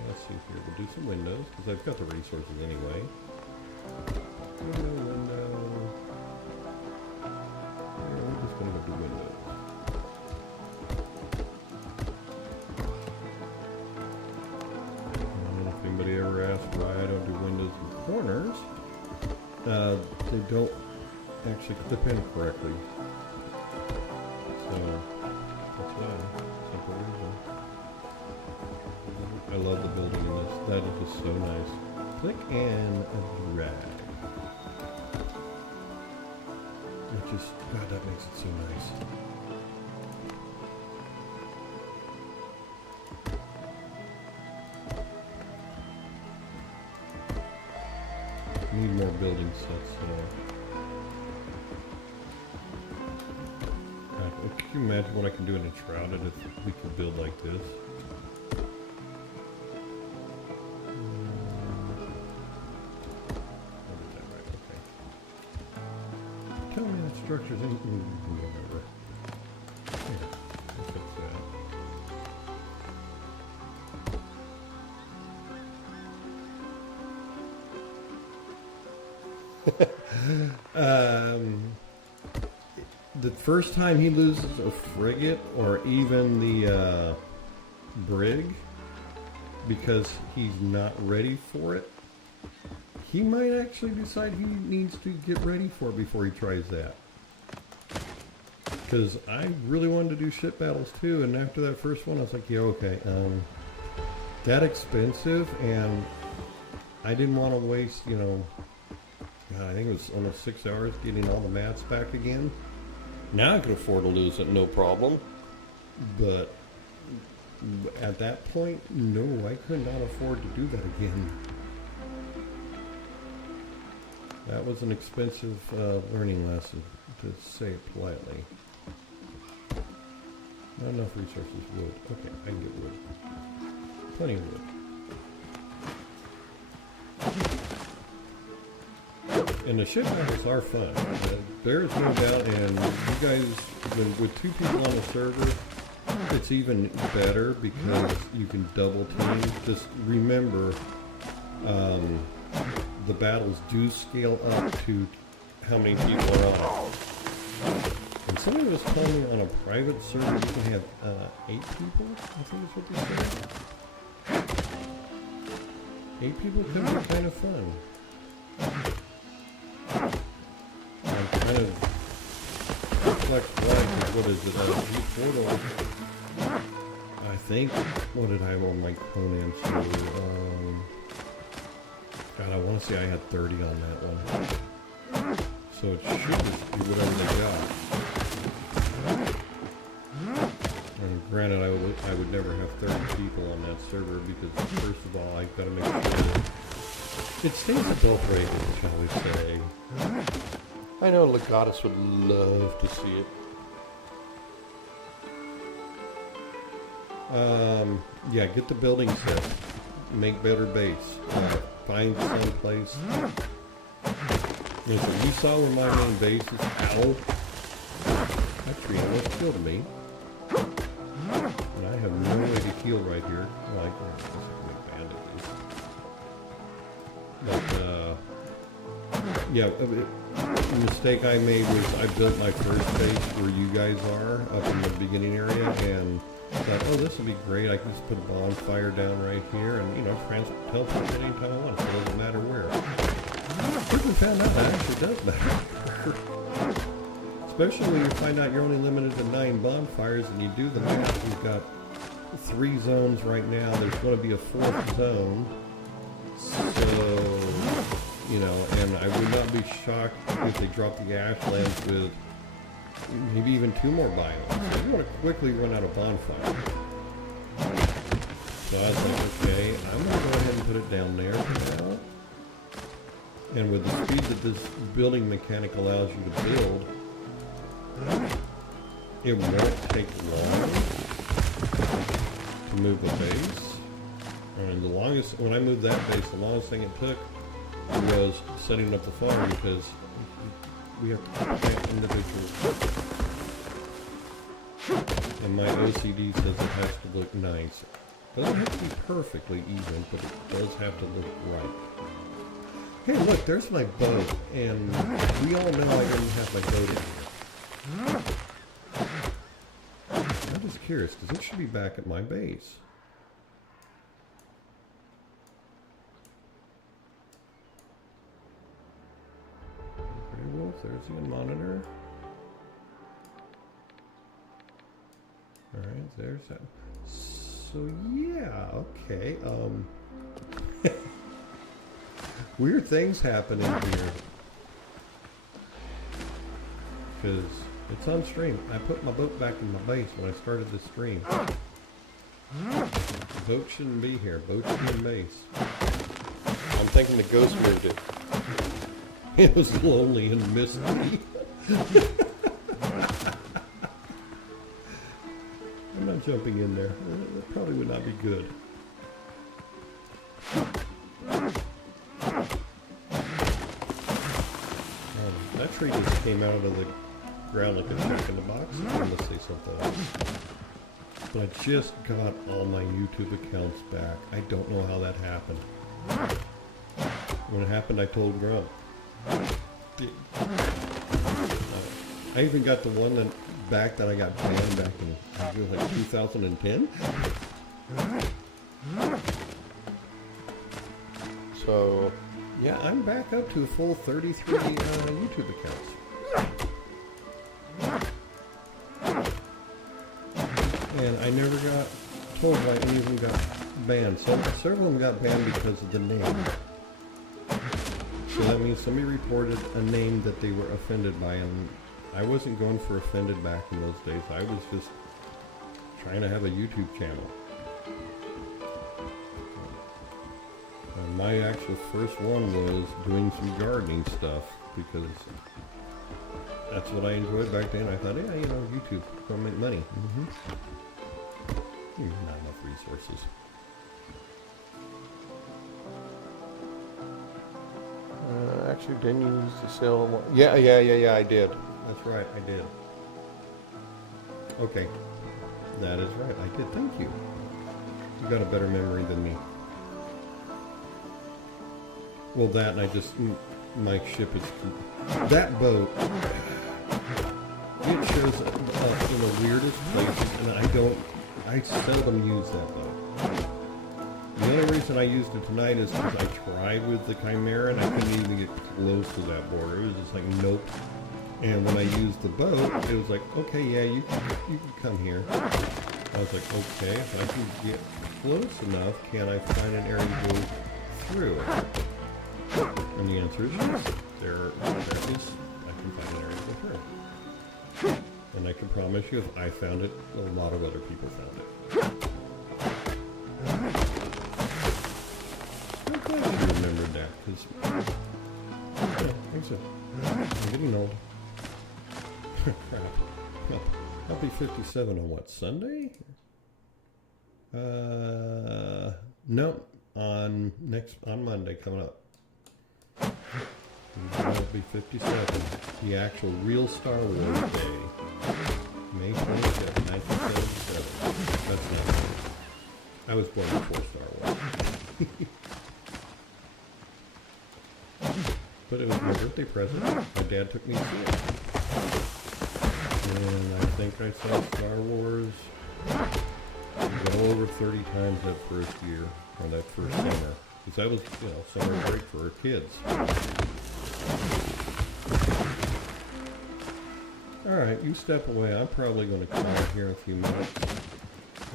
Let's see here. We'll do some windows because I've got the resources anyway. Window. Yeah, we're just gonna go do windows. Anybody ever asked why I don't do windows in corners? They don't actually clip in correctly. So, that's why. Simple reason. I love the building in this. That is just so nice. Click and drag. It just, God, that makes it so nice. Need more building sets. Can you imagine what I can do in a Shrouded if we could build like this? I did that right, okay. Tell me that structure's in... whatever. Yeah, I'll fix that. The first time he loses a frigate or even the brig because he's not ready for it, he might actually decide he needs to get ready for it before he tries that. Because I really wanted to do ship battles too, and after that first one I was like, yeah, okay, that expensive, and I didn't want to waste, you know, God, I think it was almost 6 hours getting all the mats back again. Now I could afford to lose it, no problem. But at that point, no, I could not afford to do that again. That was an expensive learning lesson, to say it politely. Not enough resources. Wood. Okay, I can get wood. Plenty of wood. And the ship battles are fun. There is no doubt, and you guys, with 2 people on the server, it's even better because you can double team. Just remember, the battles do scale up to how many people are on. And somebody was telling me on a private server you can have 8 people, I think is what they said. 8 people can be kind of fun. I'm kind of complex life. What is it? Portal. I think. What did I have on my Conan? So, God, I want to say I had 30 on that one. So it should just be whatever they got. And granted, I would never have 30 people on that server because first of all, I've got to make sure that it stays at both rates, shall we say. I know Legatus would love to see it. Yeah, get the building set. Make better base. Find some place. Listen, you saw where my main base is. Ow! That tree almost killed me. And I have no way to heal right here. Well, I can bandages. But, yeah, the mistake I made was I built my first base where you guys are, up in the beginning area, and thought, oh, this would be great. I can just put a bonfire down right here and, you know, teleport at any time I want, so it doesn't matter where. Quickly found out that actually does matter. Especially when you find out you're only limited to 9 bonfires and you do the math. We've got 3 zones right now. There's going to be a 4th zone. So, you know, and I would not be shocked if they drop the ashlands with maybe even 2 more biomes. So we want to quickly run out of bonfire. So I was like, okay, I'm going to go ahead and put it down there for now. And with the speed that this building mechanic allows you to build, it won't take long to move a base. And the longest, when I moved that base, the longest thing it took was setting up the farm because we have to plant individuals. And my OCD says it has to look nice. It doesn't have to be perfectly even, but it does have to look right. Hey, look, there's my boat, and we all know I didn't have my boat in here. I'm just curious, because it should be back at my base. Pretty Wolf, there's the monitor. Alright, there's that. So, yeah, okay, weird things happen in here. Because it's on stream. I put my boat back in my base when I started the stream. The boat shouldn't be here. Boat should be in base. I'm thinking the ghost moved it. It was lonely and misty. I'm not jumping in there. That probably would not be good. That tree just came out of the ground like a jack in the box. I'm gonna say something else. But I just got all my YouTube accounts back. I don't know how that happened. When it happened, I told Grump. I even got the one that back that I got banned back in, I think it was like 2010. So, yeah, I'm back up to a full 33 YouTube accounts. And I never got told why any of them got banned. So several of them got banned because of the name. So that means somebody reported a name that they were offended by, and I wasn't going for offended back in those days. I was just trying to have a YouTube channel. My actual first one was doing some gardening stuff because that's what I enjoyed back then. I thought, yeah, you know, YouTube, gonna make money. Not enough resources. Actually, didn't you use the sale? Yeah, I did. That's right, I did. Okay, that is right, I did. Thank you. You got a better memory than me. Well, that and I just, my ship is, that boat, it shows up in the weirdest places, and I seldom use that boat. The only reason I used it tonight is because I tried with the Chimera and I couldn't even get close to that border. It was just like, nope. And when I used the boat, it was like, okay, yeah, you can come here. I was like, okay, if I can get close enough, can I find an area to go through it? And the answer is yes. There is, I can find an area to go through. And I can promise you, if I found it, a lot of other people found it. I'm glad you remembered that, because, yeah, thanks so. I'm getting old. Crap. I'll be 57 on what, Sunday? No, on Monday coming up. I'll be 57. The actual real Star Wars Day. May 25th, 1977. That's not true. I was born before Star Wars. But it was my birthday present. My dad took me to see it. And I think I saw Star Wars well over 30 times that first year, or that first summer. Because that was, you know, summer break for our kids. Alright, you step away. I'm probably going to come out here in a few minutes.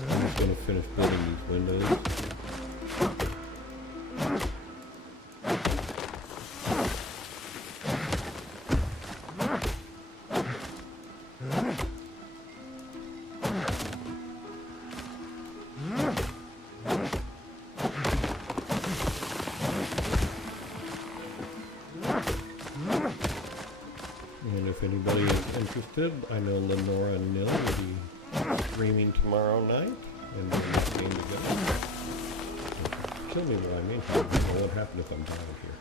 I'm just going to finish building these windows. If anybody is interested, I know Lenora and Nil will be streaming tomorrow night, and we're listening together. tell me what I mean here. What would happen if I'm down here?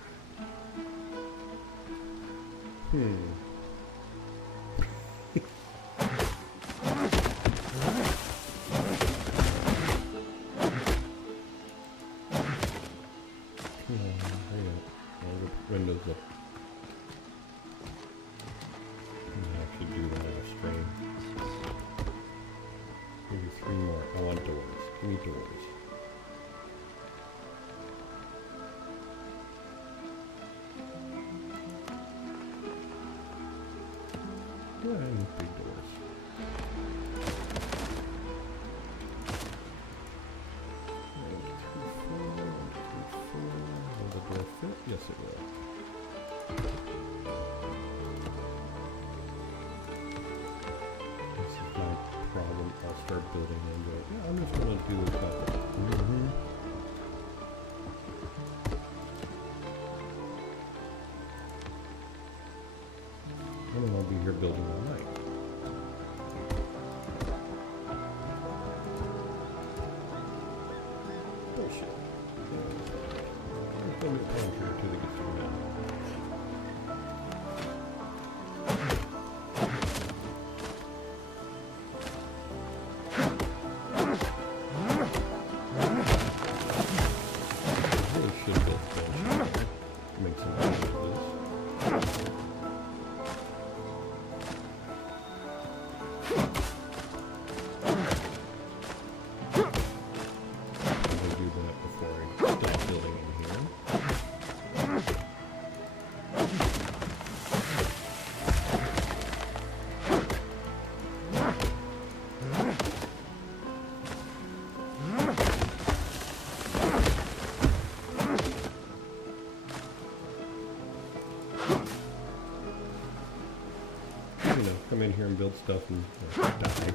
Windows up. Actually do that off stream. Maybe 3 more. I want doors. Give me doors. Yeah, I need big doors. Will the door fit? Yes, it will. This is my problem. I'll start building into it. Yeah, I'm just going to do about that. I don't want to be here building all night. Bullshit. There's going to be a time here to get through now. Come in here and build stuff and die.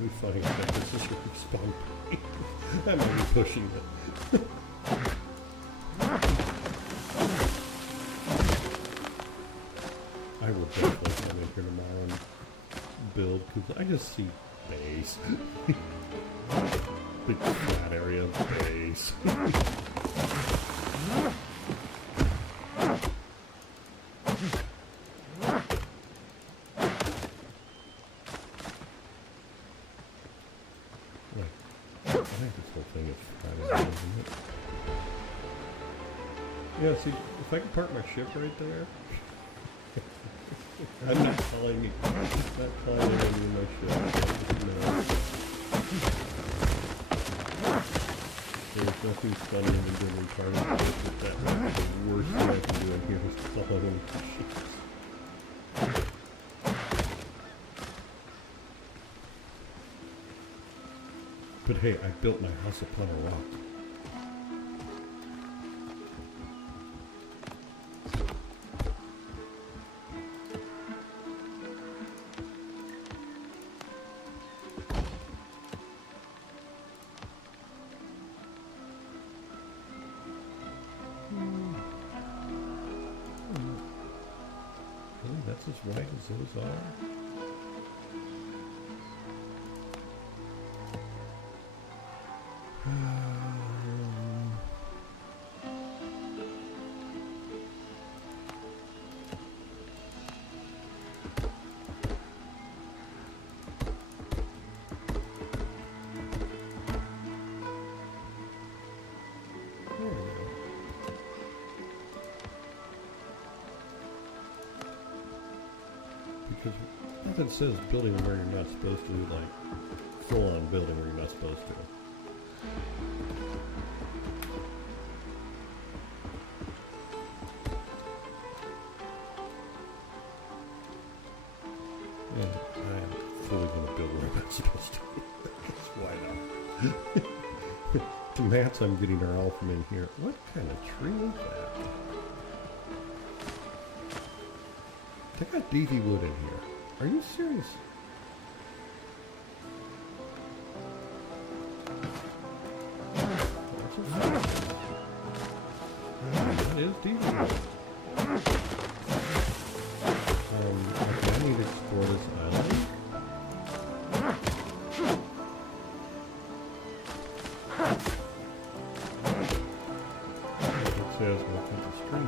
We fighting that this is your respawn point. I might be pushing it. I will definitely come in here tomorrow and build because I just see base. Big flat area of base. Yeah, see, if I could park my ship right there, I'm not calling it, not calling it in my ship. No. There's nothing funnier than doing retarded shit with that. The worst thing I can do in here is call it in my ships. But hey, I built my house upon a rock. That's as white as those are. Because nothing says building where you're not supposed to, like full on building where you're not supposed to. And I'm fully going to build where I'm not supposed to. Why not? The mats I'm getting are all from in here. What kind of tree is that? They got DV wood in here. Are you serious? That is DV wood. Okay, I need to explore this island. stream.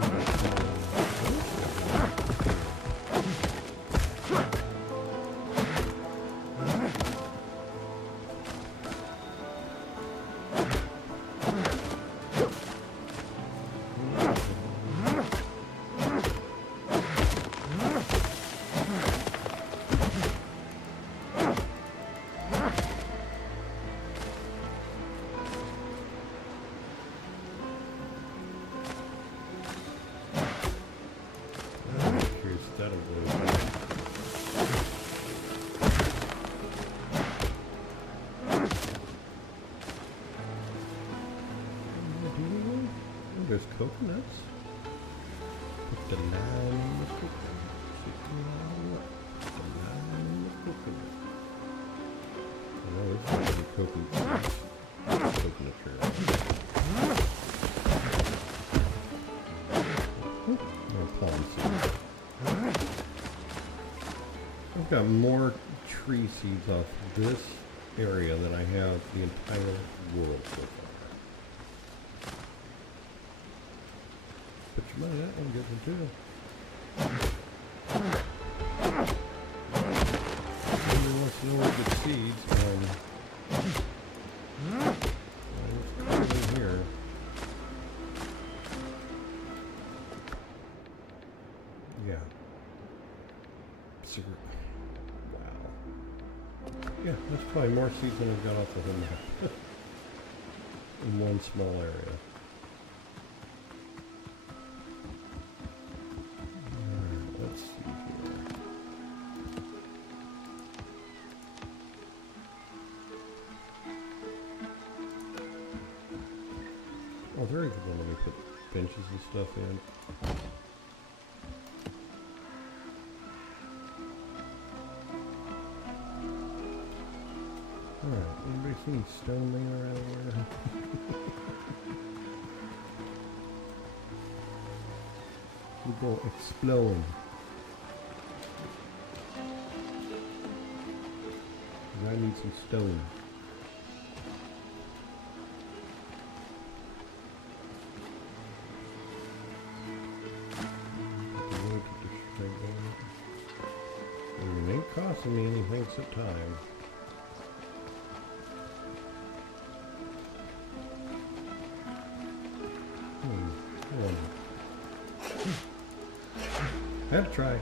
But, there's coconuts. Put the lime in the coconut. Stick the lime up. Put the lime in the coconut. Oh, this is a coconut. Coconut tree. Or palm seeds. I've got more tree seeds off this area than I have the entire world so far. But you might that one good one too. Everybody wants to know where the seeds what's in here. Yeah. Wow. Yeah, that's probably more seeds than I've got off the whole map. In one small area. Oh, very good one. Let me put benches and stuff in. Alright, anybody see any stone laying around here? We go explode. I need some stone. It ain't costing me anything except time. Have to try.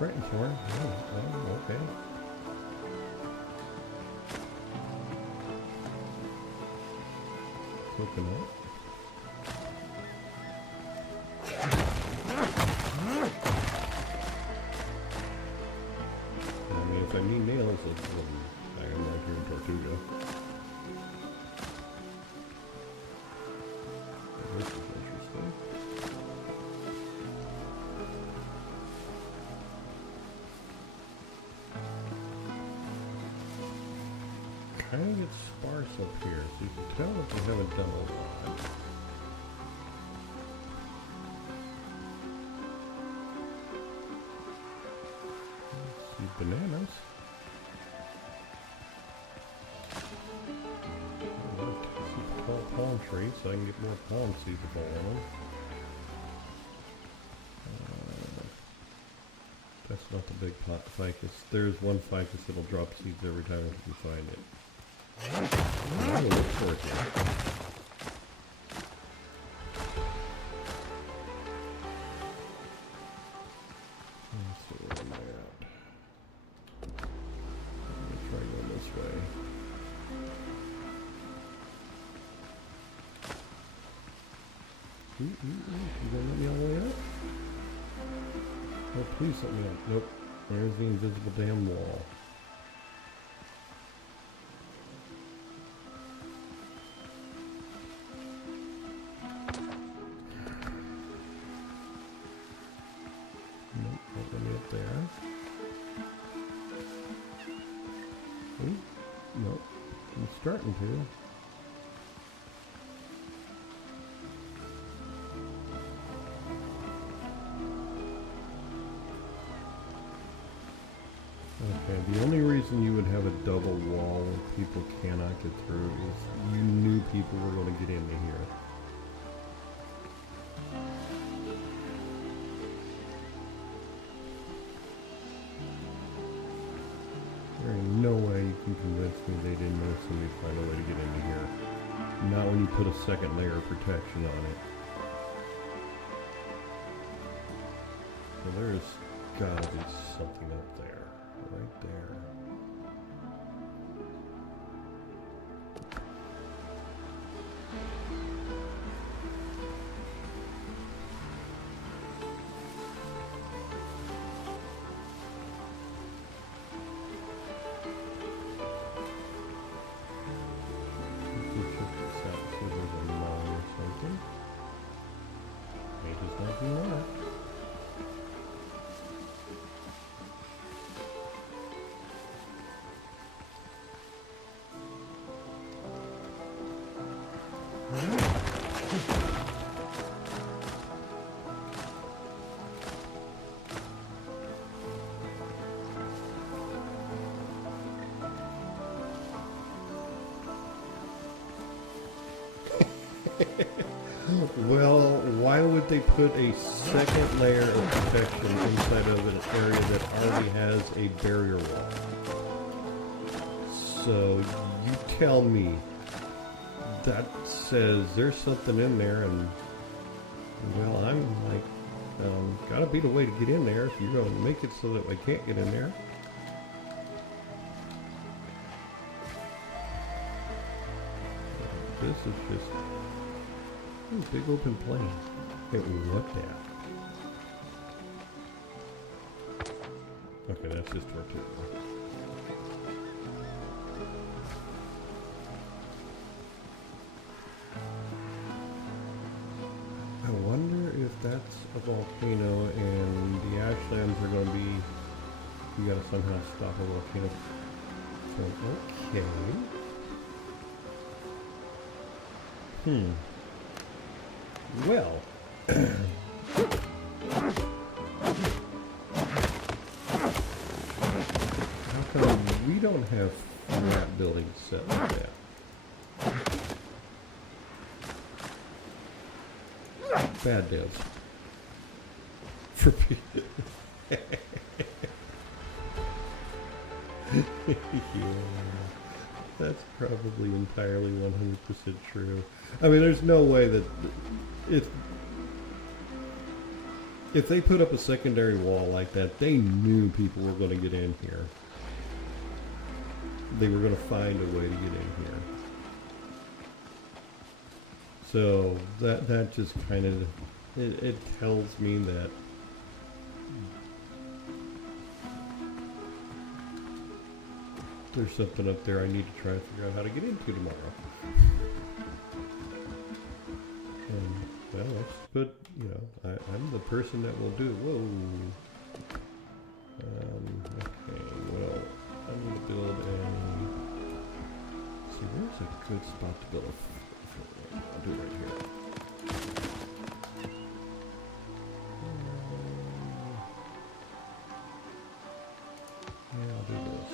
Waiting for him. Oh, okay. Coconut. I mean, if I need nails, I am right here in Tortuga. This is interesting. Kind of gets sparse up here, so you can tell that they haven't done a lot. Let's see, bananas. Let's see tall palm trees so I can get more palm seeds to fall on them. That's not the big pot ficus. There's one ficus that'll drop seeds every time you find it. I will look for it here. Let's see what You gonna let me all the way up? Oh, please let me up. Nope. There's the invisible damn wall. Nope, won't let me up there. Ooh, nope. I'm starting to. Okay, the only reason you would have a double wall when people cannot get through is you knew people were going to get into here. There ain't no way you can convince me they didn't know somebody would find a way to get into here. Not when you put a second layer of protection on it. So there's gotta be something up there. Right there. Let's check this out, see if there's a mine or something. May just not be that. Well, why would they put a second layer of protection inside of an area that already has a barrier wall? So you tell me that says there's something in there, and well, I'm like, gotta be the way to get in there if you're gonna make it so that I can't get in there. This is just big open plain. It what that? Okay, that's just tortilla. I wonder if that's a volcano and the ashlands are going to be. You got to somehow stop a volcano. So, okay. Well, how come we don't have flat buildings set like that? Bad devs. For people. Yeah. That's probably entirely 100% true. I mean, there's no way that if they put up a secondary wall like that, they knew people were going to get in here. They were going to find a way to get in here. So that just kind of it tells me that there's something up there I need to try and figure out how to get into tomorrow. And, well, let's put, I'm the person that will do it. Whoa. Okay, well, I'm going to build a... See, where's a good spot to build a... I'll do it right here. Yeah, I'll do this.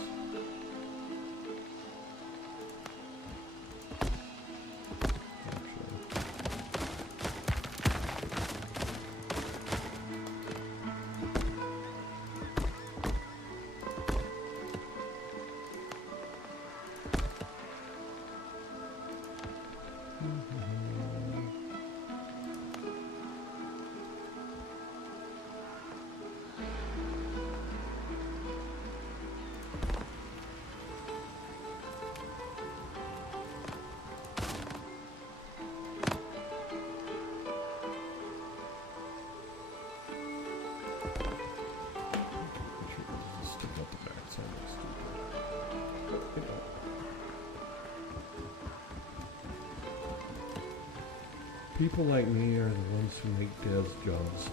People like me are the ones who make Dad's jobs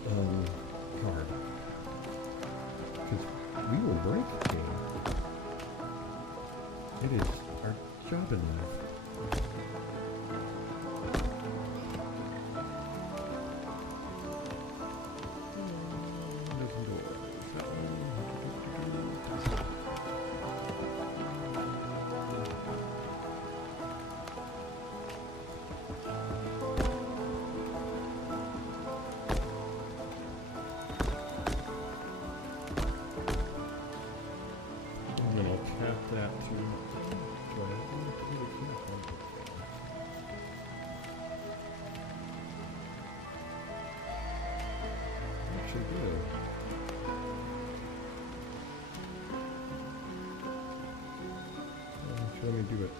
hard. Because we will break a game. It is our job in life. Let me do it.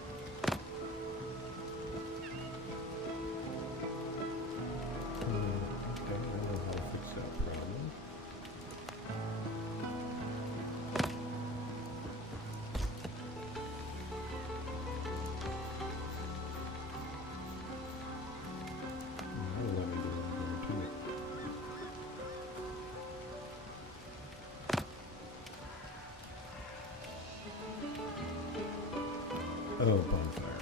Okay, I know how to fix that problem. Now let me do what I'm going to it. Oh, bonfire.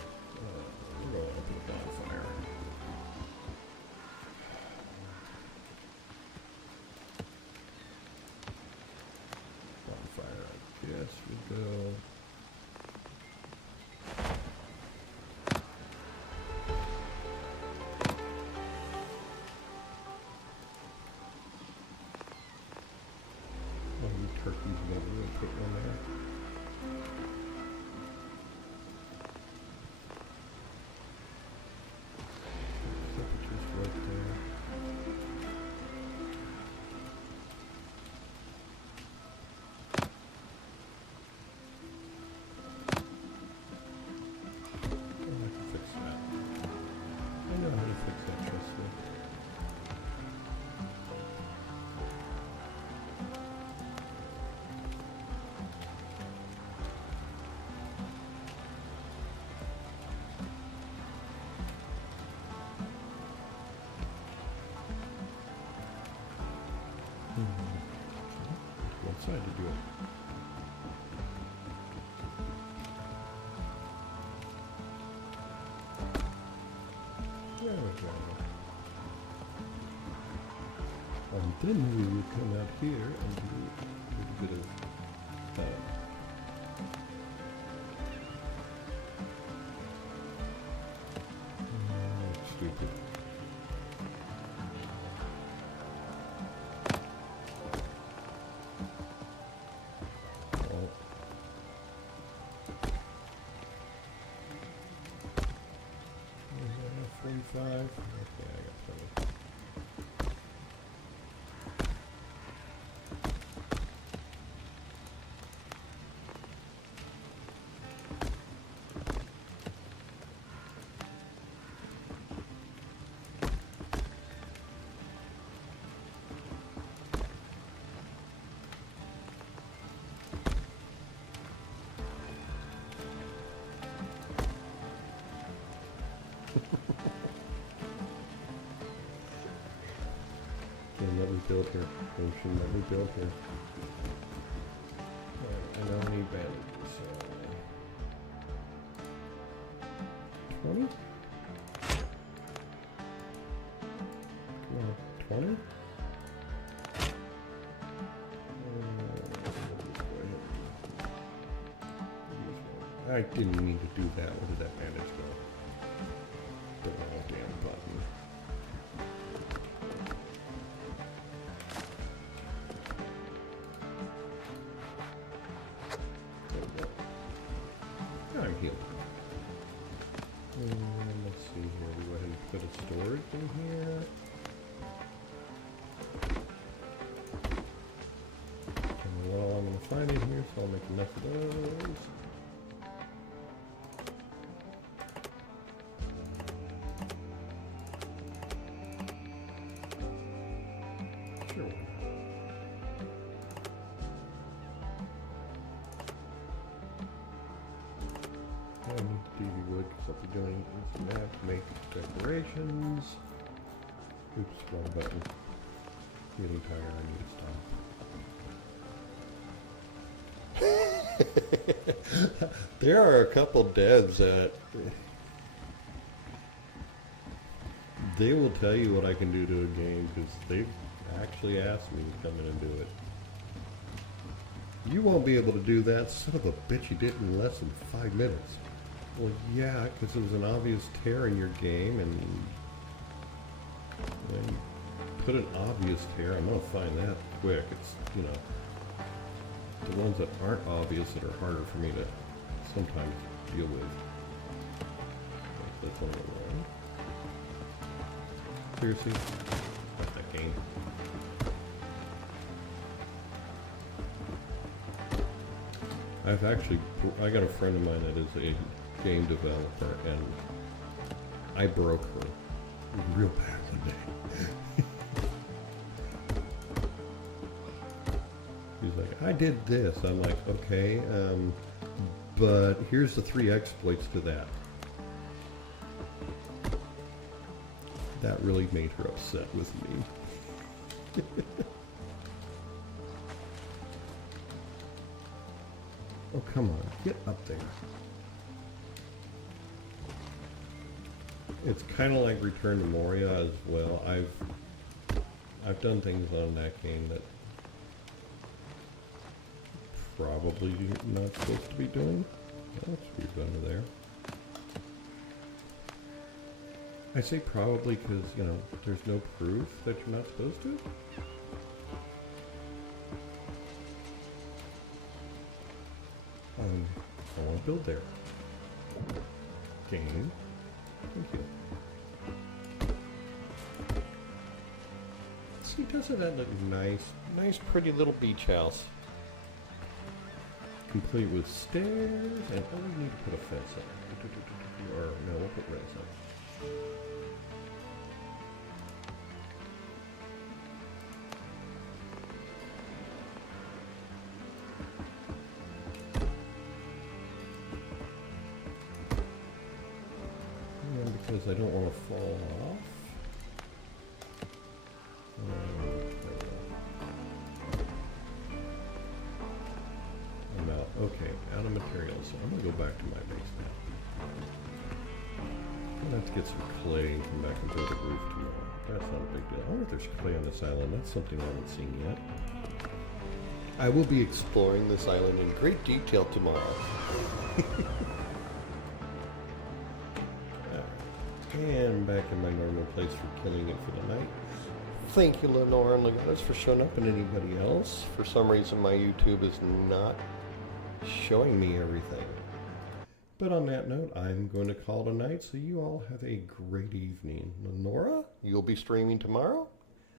We're going up to the bonfire. Bonfire, I guess we go. Oh, you turkeys won't really put one there. One side to do it. There we go. And then we would come out here and do a little bit of stupid. Okay, I got plenty. That we built here. Ocean that we built here. Right, and I need bandages. 20? 20? I didn't mean to do that. Where did that bandage go? The wrong damn button. I'm healed. Let's see here. We go ahead and put a storage in here. And well, I'm going to find it here, so I'll make enough of those. Sure. And TV wood, because I'll be doing that to make decorations. Oops, wrong button. Getting tired, I need to stop. There are a couple devs that they will tell you what I can do to a game because they've actually asked me to come in and do it. You won't be able to do that, son of a bitch, you did it in less than 5 minutes. Well, yeah, because it was an obvious tear in your game, and when you put an obvious tear, I'm going to find that quick. It's, you know, the ones that aren't obvious that are harder for me to sometimes deal with. That's one of the wrong. Seriously? That's that game. I've actually, I got a friend of mine that is a game developer, and I broke her real bad one day. He's like, I did this. I'm like, okay, but here's the 3 exploits to that. That really made her upset with me. Oh, come on, get up there. It's kind of like Return to Moria as well. I've done things on that game that probably not supposed to be doing. Oh, it's weird under there. I say probably because, you know, there's no proof that you're not supposed to. I want to build there. Game. Thank you. See, doesn't that look nice? Nice, pretty little beach house. Complete with stairs, and oh, we need to put a fence up. Or, no, we'll put rails up. Because I don't want to fall off. I'm out. Okay, out of materials. So I'm going to go back to my base now. I'm going to have to get some clay and come back and build a roof tomorrow. That's not a big deal. I wonder if there's clay on this island. That's something I haven't seen yet. I will be exploring this island in great detail tomorrow. And back in my normal place for killing it for the night. Thank you, Lenore and Legatus, for showing up, and anybody else. For some reason, my YouTube is not showing me everything. But on that note, I'm going to call it a night, so you all have a great evening. Lenora, you'll be streaming tomorrow?